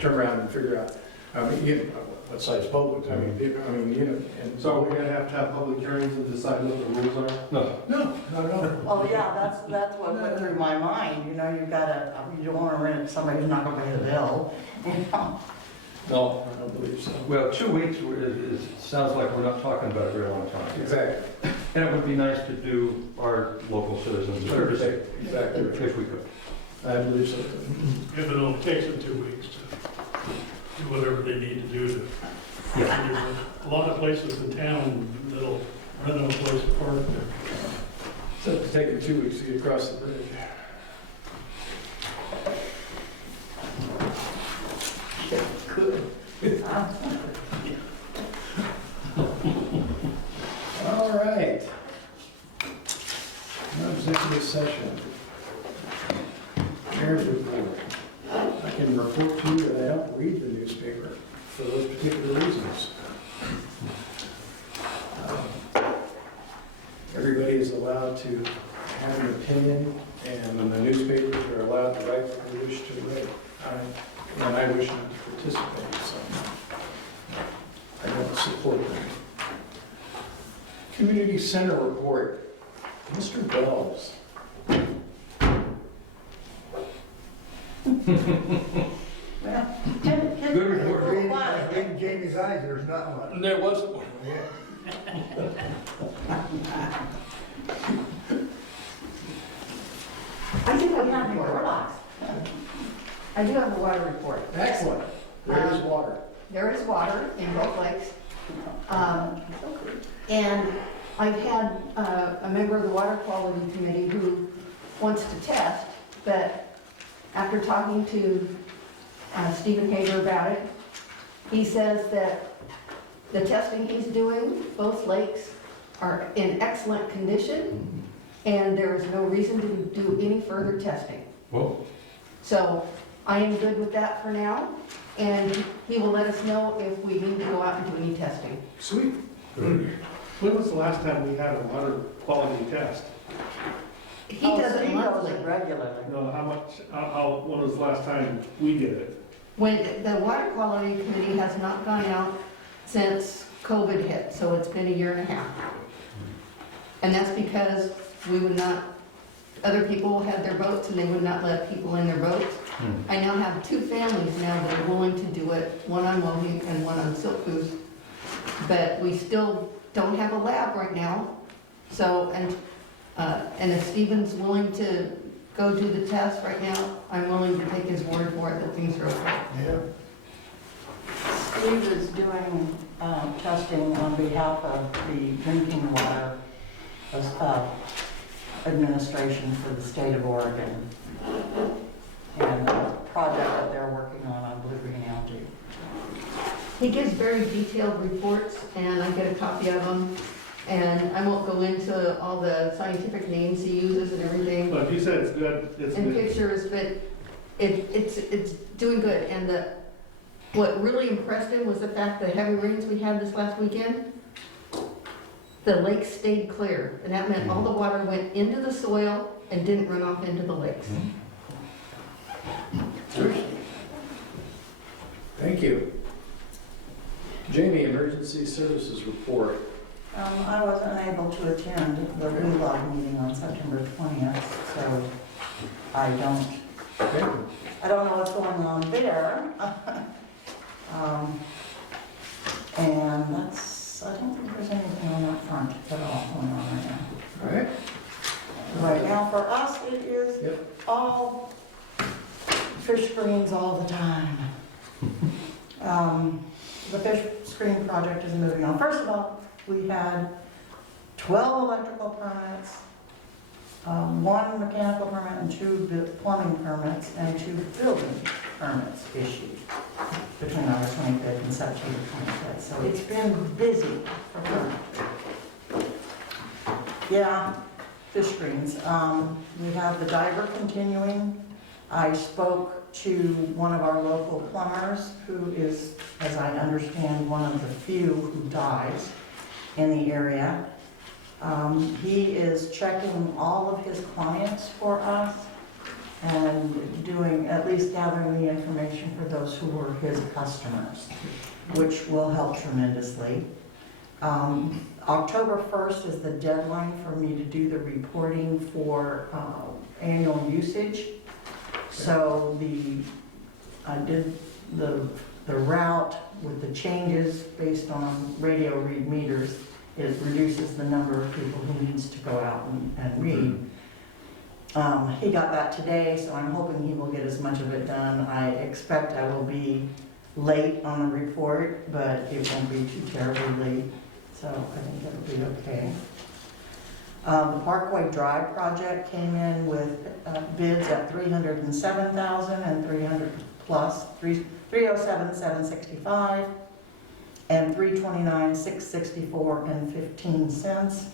turn around and figure out, I mean, you know, what size boat, I mean, you know, and So we're gonna have to have public hearings and decide what the rules are? No. No, not at all. Oh, yeah, that's what went through my mind, you know, you don't want to rent it to somebody who's not going to pay the bill, you know? No, I don't believe so. Well, 2 weeks sounds like we're not talking about a very long time. Exactly. And it would be nice to do our local citizens a courtesy, Exactly. if we could. I believe so. If it only takes them 2 weeks to do whatever they need to do to. There's a lot of places in town that'll rent a place to park there. So it's taken 2 weeks to get across the bridge. Good. All right. No executive session. Mayor's report. I can report to you that I don't read the newspaper for those particular reasons. Everybody is allowed to have an opinion, and the newspapers are allowed to write what they wish to write. And I wish not to participate, so I don't support that. Community Center report, Mr. Bells. Well, Good report. Why? In Jamie's eyes, there's not one. There wasn't one. I do have We a have more report. relax. I do have a water report. Excellent. There is water. There is water in both lakes. And I've had a member of the Water Quality Committee who wants to test, but after talking to Stephen Hager about it, he says that the testing he's doing, both lakes are in excellent condition, and there is no reason to do any further testing. Whoa. So I am good with that for now, and he will let us know if we need to go out and do any testing. Sweet. When was the last time we had a water quality test? He does it He monthly. does it regularly. No, when was the last time we did it? When the Water Quality Committee has not gone out since COVID hit, so it's been a year and a half. And that's because we would not, other people had their boats and they would not let people in their boats. I now have 2 families now that are willing to do it, one on Mohi and one on Silk Goose. But we still don't have a lab right now. So, and if Stephen's willing to go do the test right now, I'm willing to take his word for it that things are okay. Yeah. Steve is doing testing on behalf of the drinking water administration for the state of Oregon. And a project that they're working on blue-green algae. He gives very detailed reports, and I get a copy of them. And I won't go into all the scientific names he uses and everything, But you said it's good, it's and good. pictures, but it's doing good. And what really impressed him was the fact that heavy rains we had this last weekend, the lake stayed clear. And that meant all the water went into the soil and didn't run off into the lakes. Thank you. Jamie, emergency services report. I wasn't able to attend the WLOG meeting on September 20th, so I don't know what's going on there. And I don't think there's anything on that front at all going on right now. All right. Right now, for us, it is Yep. all fish screens all the time. The fish screen project is moving on. First of all, we had 12 electrical permits, 1 mechanical permit, and 2 plumbing permits, and 2 building permits issued between August 25th and September 25th. So it's been busy for them. Yeah, fish screens. We have the diver continuing. I spoke to one of our local plumbers, who is, as I understand, one of the few who dives in the area. He is checking all of his clients for us and doing, at least gathering the information for those who were his customers, which will help tremendously. October 1st is the deadline for me to do the reporting for annual usage. So I did the route with the changes based on radio read meters. It reduces the number of people who needs to go out and read. He got that today, so I'm hoping he will get as much of it done. I expect I will be late on the report, but it won't be too terribly late, so I think it'll be okay. The Parkway Drive project came in with bids at $307,000 and 300 plus, $307,765 and $329,664 and 15 cents.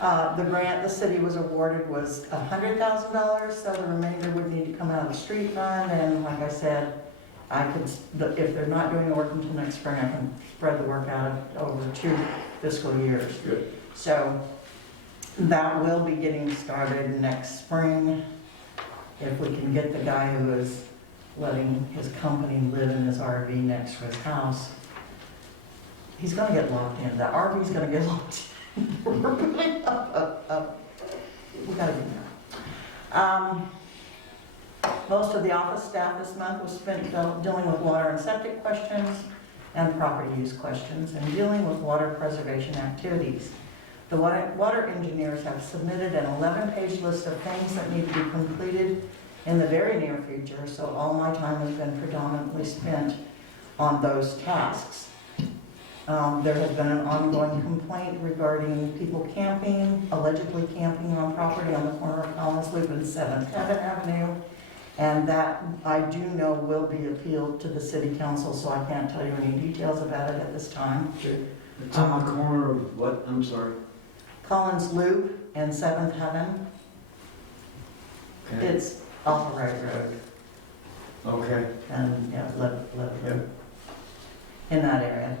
The grant the city was awarded was $100,000, so the remainder would need to come out of the street fund. And like I said, if they're not doing the work until next spring, I can spread the work out over 2 fiscal years. Good. So that will be getting started next spring. If we can get the guy who is letting his company live in his RV next to his house, he's gonna get locked in. The RV's gonna get locked in. We're putting up. We gotta do that. Most of the office staff this month was spent dealing with water and septic questions and property use questions and dealing with water preservation activities. The water engineers have submitted an 11-page list of things that need to be completed in the very near future, so all my time has been predominantly spent on those tasks. There has been an ongoing complaint regarding people camping, allegedly camping on property on the corner of Collins Loop and 7th Heaven Avenue, and that I do know will be appealed to the city council, so I can't tell you any details about it at this time. It's on the corner of what, I'm sorry? Collins Loop and 7th Heaven, Okay. it's off of Wright Road Okay. and, yeah, in that area.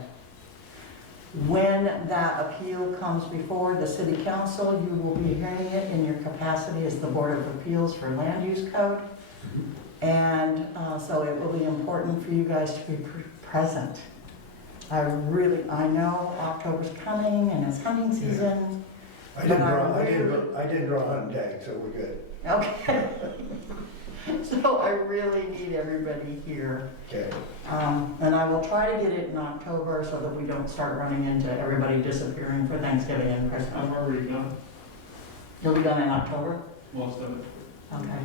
When that appeal comes before the city council, you will be hearing it in your capacity as the Board of Appeals for Land Use Code. And so it will be important for you guys to be present. I know October's coming and it's hunting season. I didn't draw hunting tag, so we're good. Okay. So I really need everybody here. Okay. And I will try to get it in October so that we don't start running into everybody disappearing for Thanksgiving and Christmas. I'm already done, You'll be done in October? most of it. Okay.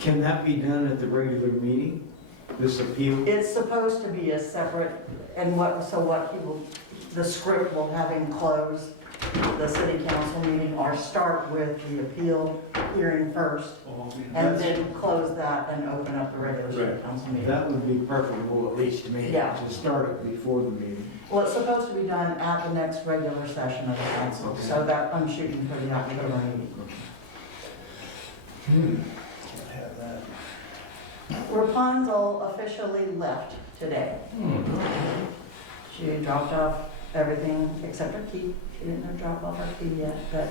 Can that be done at the regular meeting, this appeal? It's supposed to be a separate, and the script will have him close the city council meeting or start with the appeal hearing first and then close that and open up the regular city council meeting. That would be preferable, at least to me, Yeah. to start it before the meeting. Well, it's supposed to be done at the next regular session of the council, Okay. so that I'm shooting for the October meeting. Can't have that. Rapunzel officially left today. She dropped off everything except her key. She didn't drop off her key yet, but,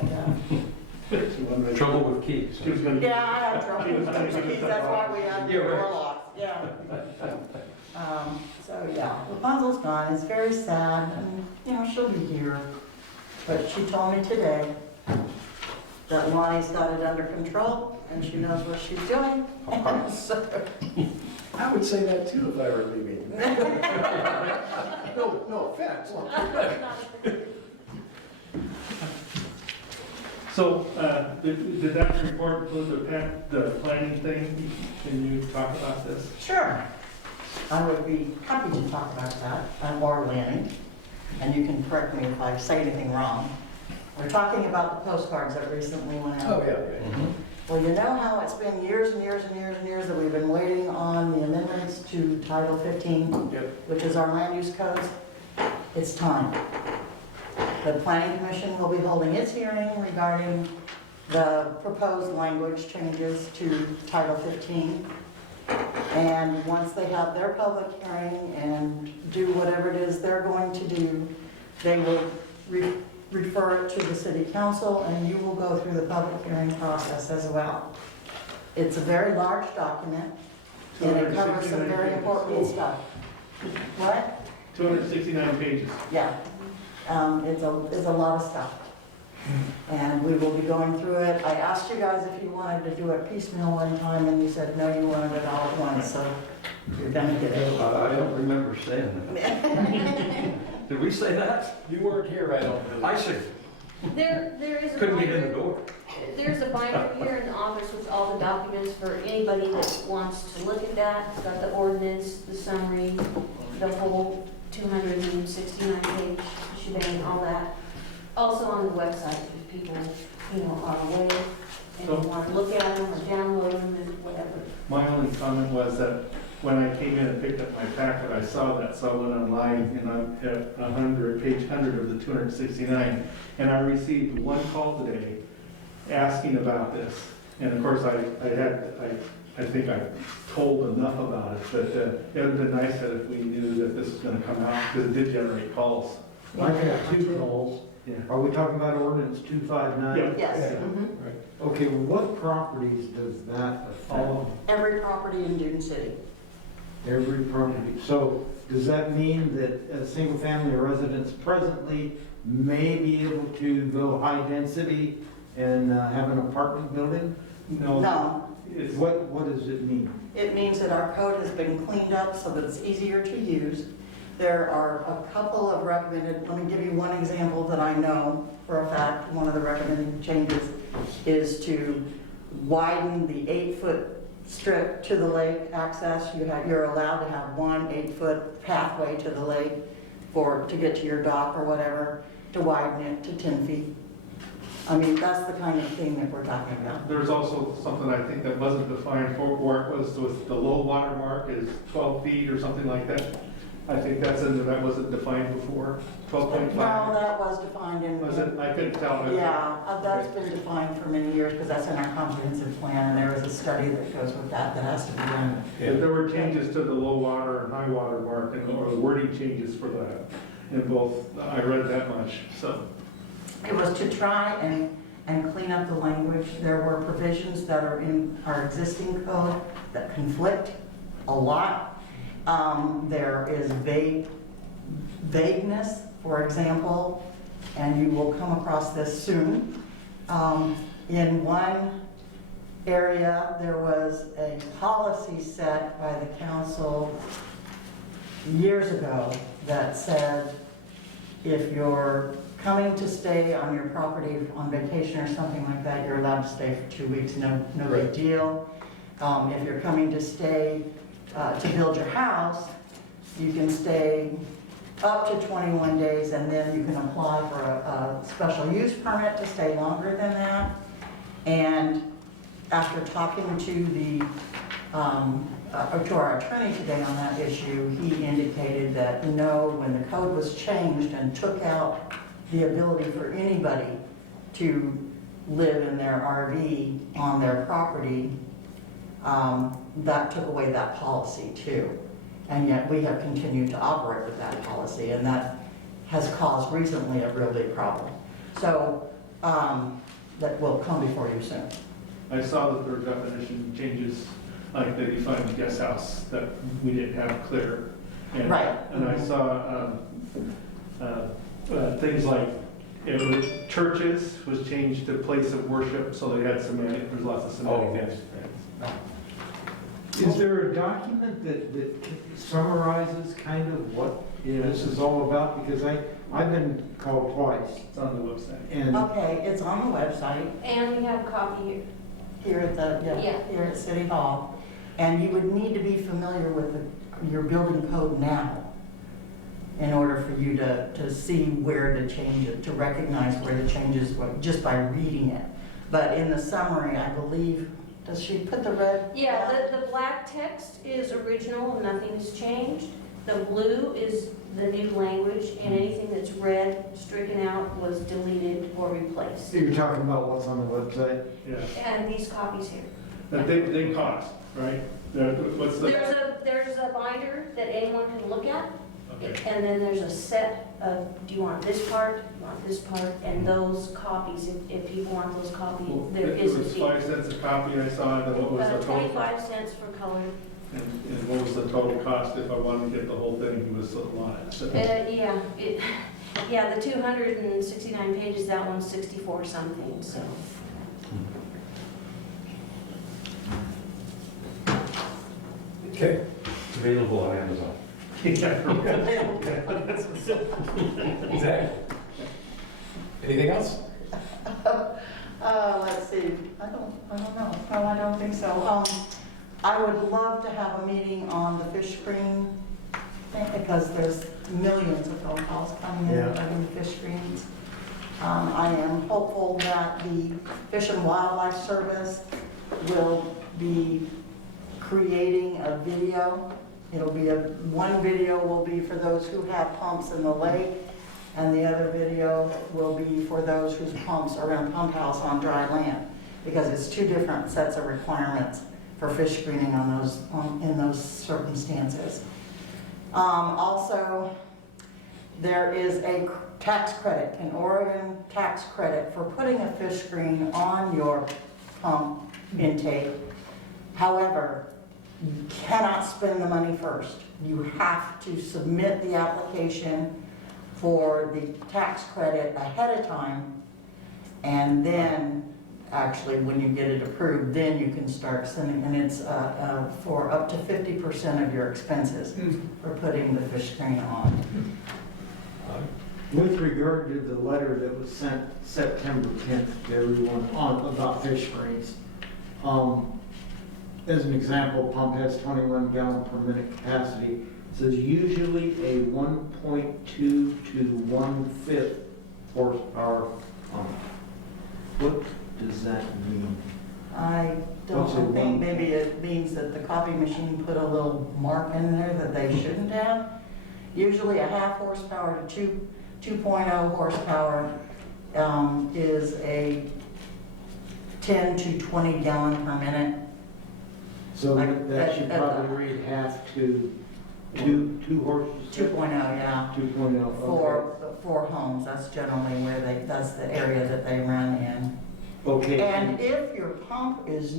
Trouble with keys. She was gonna. yeah, I had trouble with those keys, that's why we had the Yeah, right. door locks, yeah. So, yeah, Rapunzel's gone, it's very sad, and, she'll be here. But she told me today that Lonnie's got it under control, and she knows what she's doing. So, I would say that too if I were leaving. No offense. So, did that report include the planning thing? Can you talk about this? sure, I would be happy to talk about that, or Lanny, and you can correct me if I say anything wrong. We're talking about the postcards that recently went out. Oh, yeah. Well, you know how it's been years and years and years and years that we've been waiting on the amendments to Title 15, Yep. which is our land use codes? It's time. The Planning Commission will be holding its hearing regarding the proposed language changes to Title 15. And once they have their public hearing and do whatever it is they're going to do, they will refer it to the city council, and you will go through the public hearing process as well. It's a very large document, and it covers some very important stuff. What? 269 pages. Yeah. It's a lot of stuff. And we will be going through it. I asked you guys if you wanted to do it piecemeal one time, and you said, no, you wanted it all at once, so you're gonna get it. I don't remember saying that. Did we say that? You weren't here, I don't believe. I see. There is a Couldn't get in the binder, door. there's a binder here in the office with all the documents for anybody that wants to look at that. It's got the ordinance, the summary, the whole 269 page shebang, all that. Also on the website, if people, are away and want to look at them or download them and whatever. My only comment was that when I came in and picked up my packet, I saw that, so I went online and I'm at page 100 of the 269. And I received one call today asking about this. And of course, I think I told enough about it, but it would have been nice that if we knew that this was going to come out, because it did generate calls. I got 2 calls. Yeah. Are we talking about ordinance 259? Yeah. Yes. Right. Okay, what properties does that affect? Every property in Dune City. Every property. So does that mean that single-family residents presently may be able to go high density and have an apartment building? No. No, It's, What does it mean? it means that our code has been cleaned up so that it's easier to use. There are a couple of recommended, let me give you one example that I know for a fact. One of the recommended changes is to widen the 8-foot strip to the lake access. You're allowed to have one 8-foot pathway to the lake to get to your dock or whatever, to widen it to 10 feet. I mean, that's the kind of thing that we're talking about. there's also something I think that wasn't defined for where it was with the low water mark is 12 feet or something like that. I think that's in there, that wasn't defined before, 12.5. No, that was defined in. Was it? I couldn't tell. Yeah, that's been defined for many years because that's in our comprehensive plan, and there is a study that goes with that has to be done. If there were changes to the low water and high water mark, or the wording changes for that, in both, I read that much, so. It was to try and clean up the language. There were provisions that are in our existing code that conflict a lot. There is vagueness, for example, and you will come across this soon. In one area, there was a policy set by the council years ago that said if you're coming to stay on your property on vacation or something like that, you're allowed to stay for 2 weeks, no big deal. If you're coming to stay to build your house, you can stay up to 21 days, and then you can apply for a special use permit to stay longer than that. And after talking to to our attorney today on that issue, he indicated that no, when the code was changed and took out the ability for anybody to live in their RV on their property, that took away that policy too. And yet we have continued to operate with that policy, and that has caused recently a real big problem. So that will come before you soon. I saw that their definition changes, like they defined guest house that we didn't have clear. And, Right. And I saw things like churches was changed to place of worship, so they had semantic, there's lots of semantic things. Is there a document that summarizes kind of what this is all about? Because I've been called twice. It's on the website. And Okay, it's on the website And we have a copy here at here at City Hall. And you would need to be familiar with your building code now in order for you to see where the changes, to recognize where the changes were, just by reading it. But in the summary, I believe, does she put the red? Yeah, the black text is original, nothing's changed. The blue is the new language, and anything that's red, stricken out, was deleted or replaced. you're talking about what's on the website? Yeah. And these copies here. But they cost, right? What's the? There's a binder that anyone can look at, Okay. and then there's a set of, do you want this part, do you want this part, and those copies, if people want those copies, Well, there it is a was fee. 5 cents a copy I saw, and then what was the total? 25 cents for color. And what was the total cost if I wanted to get the whole thing? It was a lot. So- Yeah, the 269 pages, that one's 64 something, so. Okay. It's available on Amazon. Exactly. Anything else? Let's see, I don't know, no, I don't think so. I would love to have a meeting on the fish screen thing, because there's millions of phone calls coming in regarding fish screens. I am hopeful that the Fish and Wildlife Service will be creating a video. It'll be one video will be for those who have pumps in the lake, and the other video will be for those whose pumps are in a pump house on dry land, because it's two different sets of requirements for fish screening on those, in those circumstances. Also, there is a tax credit, an Oregon tax credit for putting a fish screen on your pump intake. However, you cannot spend the money first. You have to submit the application for the tax credit ahead of time, and then actually, when you get it approved, then you can start sending, and it's for up to 50% of your expenses for putting the fish screen on. With regard to the letter that was sent September 10th to everyone on, about fish screens, as an example, pump has 21 gallon per minute capacity. It says usually a 1.2 to 1/5 horsepower pump. What does that mean? I What's a don't think, one- maybe it means that the copy machine put a little mark in there that they shouldn't have. Usually a 1/2 horsepower to 2.0 horsepower is a 10 to 20 gallon per minute. So Like that should at probably read half to two horses? 2.0, yeah. 2.0, For homes, that's generally where that's the area that they run in. okay. And if your pump is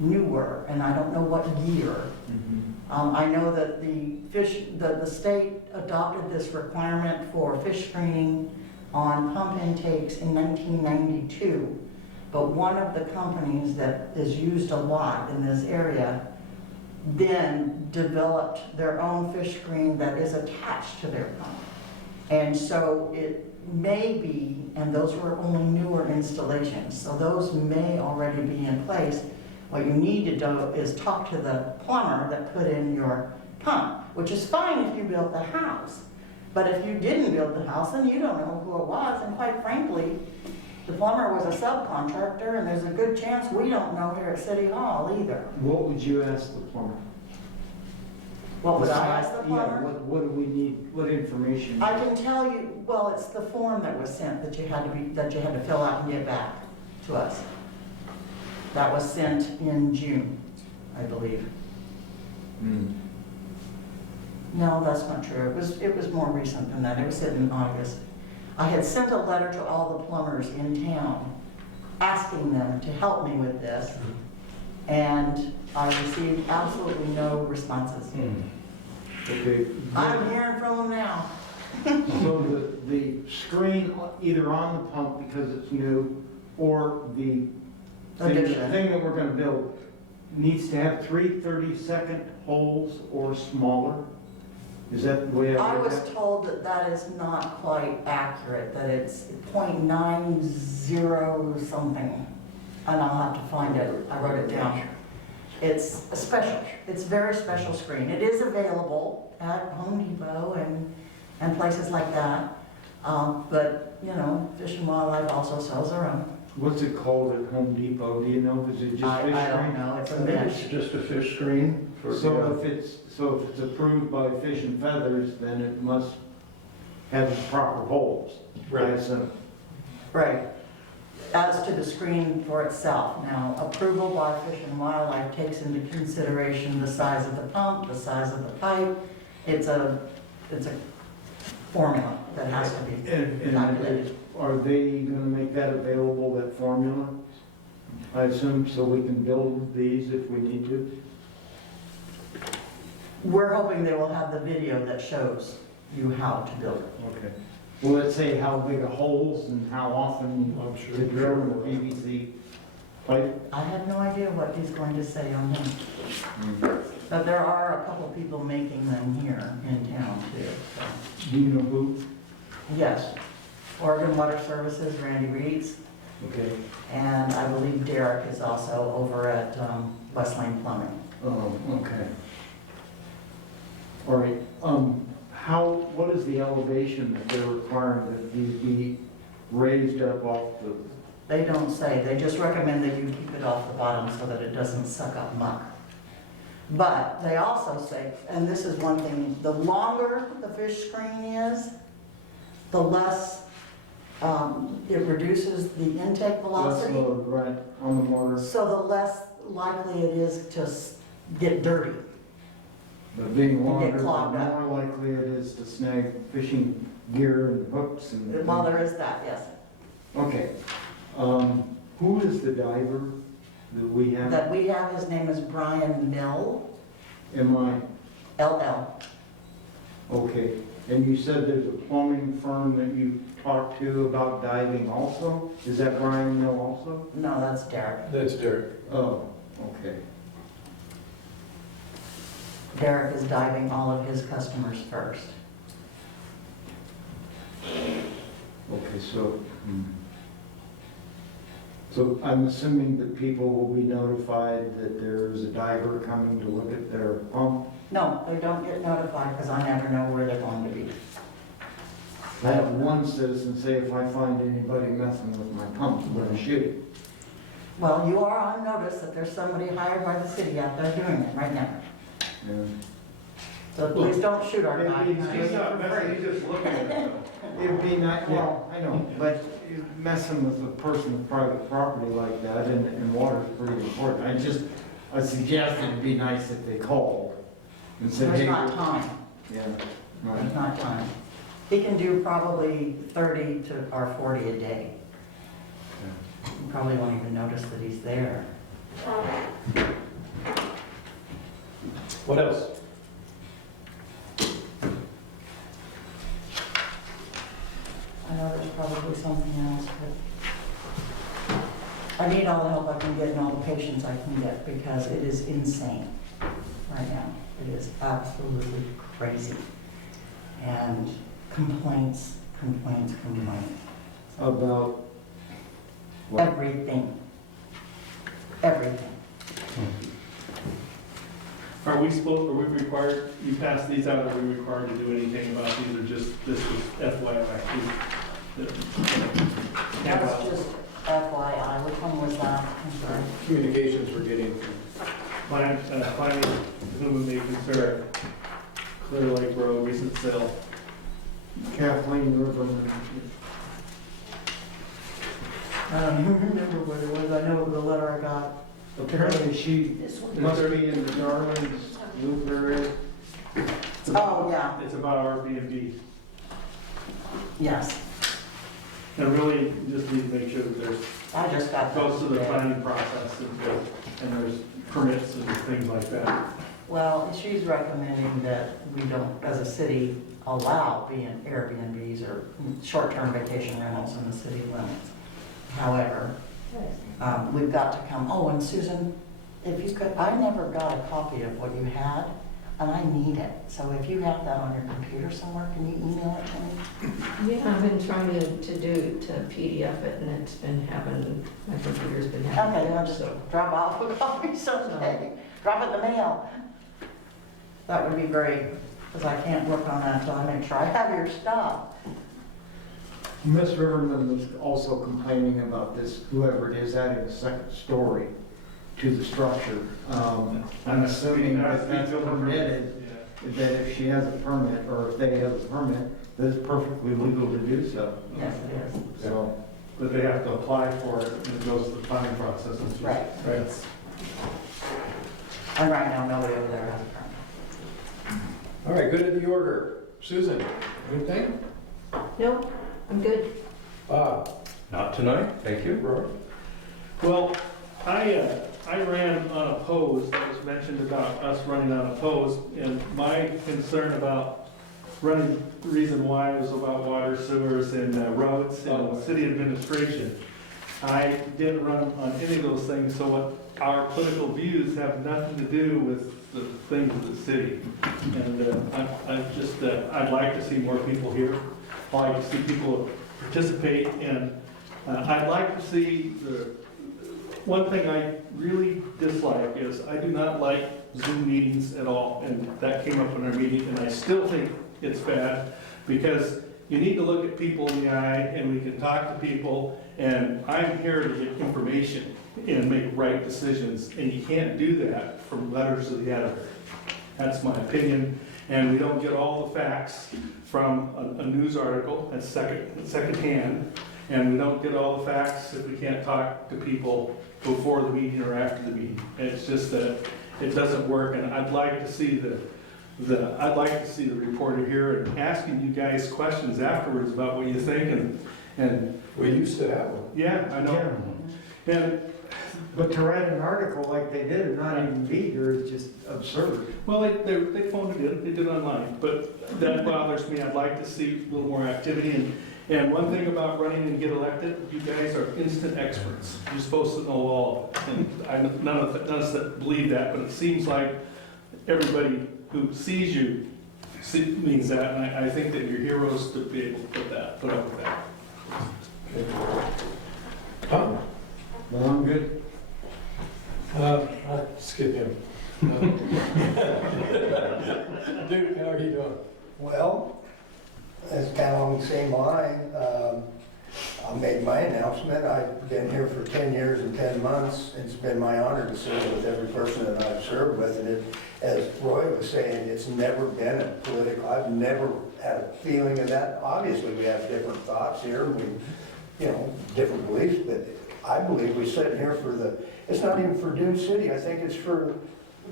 newer, and I don't know what year, Mhm. I know that the state adopted this requirement for fish screening on pump intakes in 1992. But one of the companies that is used a lot in this area then developed their own fish screen that is attached to their pump. And so it may be, and those were only newer installations, so those may already be in place. What you need to do is talk to the plumber that put in your pump, which is fine if you built the house. But if you didn't build the house, then you don't know who it was, and quite frankly, the plumber was a subcontractor, and there's a good chance we don't know here at City Hall either. What would you ask the plumber? What would I ask the Yeah, plumber? what do we need, what information? I can tell you, well, it's the form that was sent that you had to fill out and get back to us. That was sent in June, I believe. Hmm. No, that's not true. It was more recent than that. It was sent in August. I had sent a letter to all the plumbers in town, asking them to help me with this, and I received absolutely no responses. Okay. I'm hearing from them now. So the screen either on the pump because it's new, or the Addition. thing that we're gonna build needs to have 3 30-second holes or smaller? Is that the way I I read was that? told that that is not quite accurate, that it's .90 something, and I'll have to find it. I wrote it down. It's a special, it's a very special screen. It is available at Home Depot and places like that. But, you know, Fish and Wildlife also sells their own. What's it called at Home Depot? Do you know? Is it just fish I don't screen? know, it's I a think mesh. it's just a fish screen for. So if it's approved by Fish and Feathers, then it must have the proper holes. I assume. Right. As to the screen for itself, now, approval by Fish and Wildlife takes into consideration the size of the pump, the size of the pipe. It's a formula that has to be And calculated. are they gonna make that available, that formula? I assume, so we can build these if we need to? We're hoping they will have the video that shows you how to build it. Okay. Will it say how big the holes and how often I'm sure. to drill in the PVC pipe? I have no idea what he's going to say on them. But there are a couple people making them here in town too. So. Do you know who? Yes. Oregon Water Services, Randy Reeds, Okay. and I believe Derek is also over at West Lane Plumbing. Oh, okay. All right, what is the elevation that they're requiring that these be raised up off the? They don't say, they just recommend that you keep it off the bottom so that it doesn't suck up muck. But they also say, and this is one thing, the longer the fish screen is, the less it reduces the intake velocity. Less load, right, on the motor, So the less likely it is to get dirty. but being get longer, the clogged up. more likely it is to snag fishing gear and hooks and. Well, there is that, yes. Okay, who is the diver that we have? That we have, his name is Brian Mill, Am I, LL. Okay, and you said there's a plumbing firm that you talked to about diving also? Is that Brian Mill also? No, that's Derek. That's Derek. Oh, okay. Derek is diving all of his customers first. Okay, so, so I'm assuming that people will be notified that there's a diver coming to look at their pump? No, they don't get notified because I never know where they're going to be. I had one citizen say if I find anybody messing with my pump, I'm gonna shoot it. Well, you are on notice that there's somebody hired by the city out there doing it right now. And So please don't shoot our guy. He's not messing, he's just looking at it. it'd be nice, well, I know, but messing with a person with private property like that and water's pretty important. I suggested it'd be nice if they called and said, There's hey. not time. Yeah, There's right. not time. He can do probably 30 or 40 a day. You probably won't even notice that he's there. What else? I know there's probably something else, but I need all the help I can get and all the patience I can get because it is insane right now. It is absolutely crazy. And complaints. About what? Everything. Everything. Are we required, you pass these out, are we required to do anything about these, or just, this is FYI? That's just FYI. Which one was that? I'm sorry. Communications we're getting from Finding whom may concern, Clear Lake Road, recent sale. Kathleen Riverman. I don't even remember what it was. I know the letter I got. Apparently she This one. must be in the Darlings loop area. Oh, yeah, It's about Airbnb. yes. And really, you just need to make sure that there's, I just got that. goes through the today. planning process and there's permits and things like that. Well, she's recommending that we don't, as a city, allow being Airbnbs or short-term vacation rentals in the city limits. However, we've got to come, oh, and Susan, if you could, I never got a copy of what you had, and I need it. So if you have that on your computer somewhere, can you email it to me? Yeah, I've been trying to PDF it, and it's been having, my computer's been having. Okay, I'll just drop off a copy someday. Drop it in the mail. That would be great, because I can't work on that until I make sure I have your stuff. Miss Riverman was also complaining about this, whoever it is, adding a second story to the structure. I'm assuming that that's permitted, that if she has a permit, or if they have a permit, that it's perfectly legal to do so. Yes, it is. So, But they have to apply for it, and it goes through the planning process. and- Right. Right. And right now, nobody over there has a permit. All right, good in the order. Susan, anything? Nope, I'm good. Bob? Not tonight, thank you. Roy? Well, I ran unopposed, that was mentioned about us running unopposed, and my concern about running, the reason why was about water, sewers, and roads, and city administration. I didn't run on any of those things, so what our political views have nothing to do with the things of the city. And I'd like to see more people here, I'd like to see people participate, and I'd like to see one thing I really dislike is I do not like Zoom meetings at all, and that came up in our meeting, and I still think it's bad, because you need to look at people in the eye, and we can talk to people, and I'm here to get information and make right decisions, and you can't do that from letters of the editor. That's my opinion, and we don't get all the facts from a news article that's secondhand, and we don't get all the facts if we can't talk to people before the meeting or after the meeting. It's just that it doesn't work, and I'd like to see I'd like to see the reporter here and asking you guys questions afterwards about what you think, and We used to have one. yeah, I know. And But to write an article like they did and not even be here is just absurd. Well, they phoned it in, they did it online, but that bothers me. I'd like to see a little more activity. And one thing about running and get elected, you guys are instant experts. You're supposed to know all. And none of us that believe that, but it seems like everybody who sees you means that. And I think that you're heroes to be able to put up with that. Tom? Well, I'm good. I'll skip him. Duke, how are you doing? Well, that's kind of along the same line. I made my announcement. I've been here for 10 years and 10 months. It's been my honor to serve with every person that I've served with. And as Roy was saying, it's never been a political, I've never had a feeling of that. Obviously, we have different thoughts here, and we, different beliefs, but I believe we sit here it's not even for Dune City. I think it's the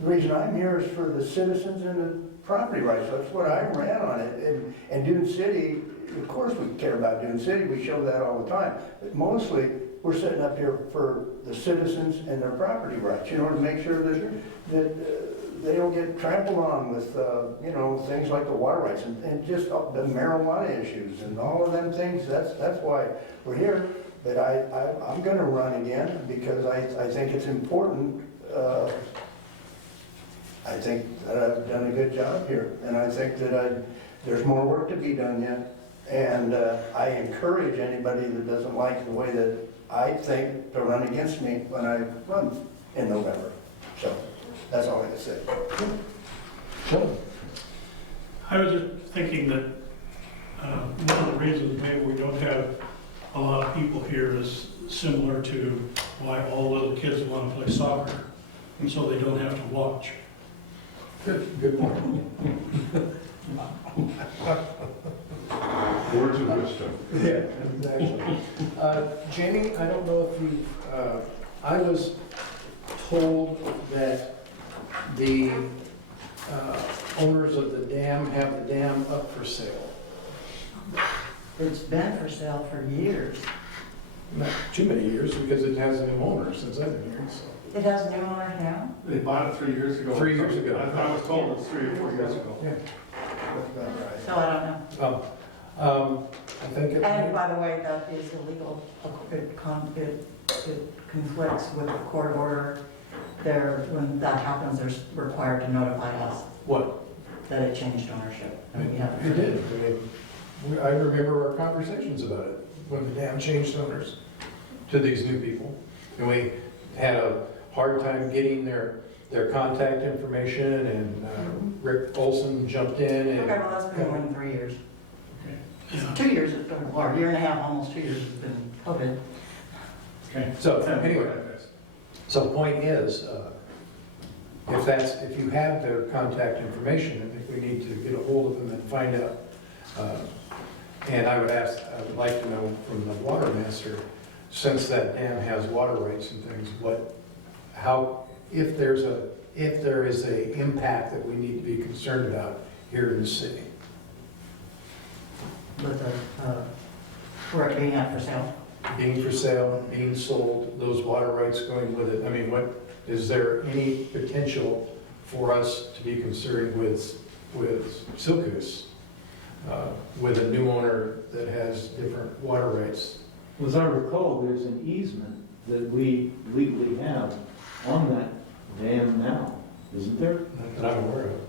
reason I'm here is for the citizens and the property rights. That's what I ran on it. And Dune City, of course we care about Dune City, we show that all the time. But mostly, we're sitting up here for the citizens and their property rights, to make sure that they don't get trampled on with, things like the water rights and just the marijuana issues and all of them things. That's why we're here. But I'm going to run again because I think it's important. I think that I've done a good job here, and I think that there's more work to be done yet. And I encourage anybody that doesn't like the way that I think to run against me when I run in November. So that's all I can say. Sure. I was just thinking that one of the reasons maybe we don't have a lot of people here is similar to why all little kids want to play soccer, and so they don't have to watch. Good point. Words of wisdom. Yeah, exactly. Jamie, I don't know if you, I was told that the owners of the dam have the dam up for sale. It's been for sale for years. Not too many years, because it has a new owner since I've been here, so. It has new owners now? They bought it 3 years ago. 3 years ago. I was told it was 3 or 4 years ago. Yeah. So I don't know. I think it. And by the way, that is illegal. It conflicts with the court order. When that happens, they're required to notify us What? that it changed ownership. And we have to- It did. I remember our conversations about it, when the dam changed owners to these new people. And we had a hard time getting their contact information, and Rick Olson jumped in and. Okay, well, that's been more than 3 years. Yeah. 2 years, or a year and a half, almost 2 years has been COVID. Okay. So, anyway, so the point is, if you have their contact information, I think we need to get a hold of them and find out. And I would like to know from the water master, since that dam has water rights and things, if there is a impact that we need to be concerned about here in the city. With for it being up for sale. Being for sale, being sold, those water rights going with it. I mean, is there any potential for us to be concerned with Silkus, with a new owner that has different water rights? As I recall, there's an easement that we legally have on that dam now, isn't there? Not that I'm aware of.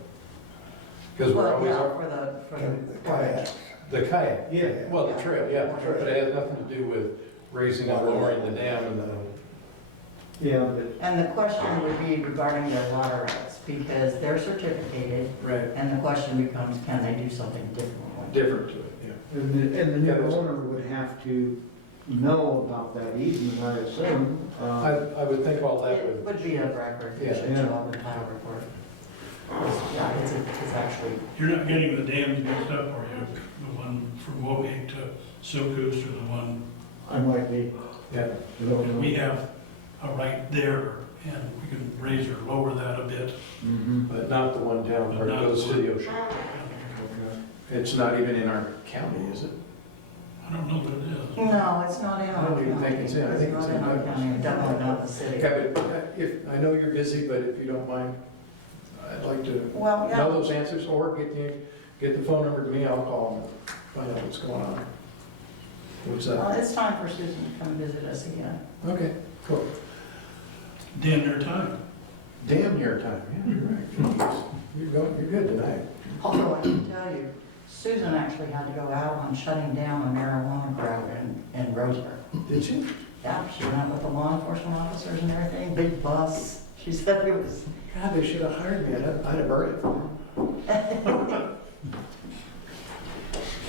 Because we're Well, always, yeah, for the kayak. the kayak. Yeah. Well, the trail, yeah, but it has nothing to do with raising and lowering the dam and the. Yeah, but And the question would be regarding their water rights, because they're certificated, Right. and the question becomes, can they do something differently? Different to it, yeah. and the Yeah, new there's- owner would have to know about that easement, I assume. I would think all that It would, would be a record, Yeah. it should show up in the title report. Yeah, it's actually, You're not getting the dams mixed up, are you? The one from Wohig to Silkus, or the one, I might be, yeah. I don't know. we have a right there, and we can raise or lower that a bit. Mhm. But not the one down where it goes to the ocean. It's not even in our county, is it? I don't know what it is. No, it's not in I our don't county. even think it's in. I think it's not in in our Douglas. county, definitely not the city. Okay, but if, I know you're busy, but if you don't mind, I'd like to Well, know yeah, those answers, or get the phone number to me, I'll call them, find out what's going on. What's well, that? it's time for Susan to come visit us again. Okay, cool. Damn near time. Damn near time, yeah, you're right. You're good tonight. Although I can tell you, Susan actually had to go out on shutting down a marijuana grow in Roseburg. Did you? Yeah, she went with the law enforcement officers and everything, big bus. She said it was, God, they should have hired me, I'd have burned it for them.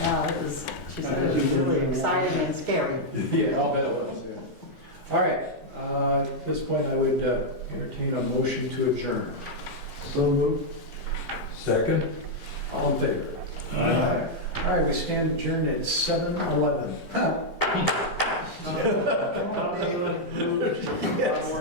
yeah, it was, she said it was really exciting and scary. Yeah, I'll bet it was, yeah. All right, at this point, I would entertain a motion to adjourn. So moved. Second? All in favor? All right, we stand adjourned at 7:11. Yes.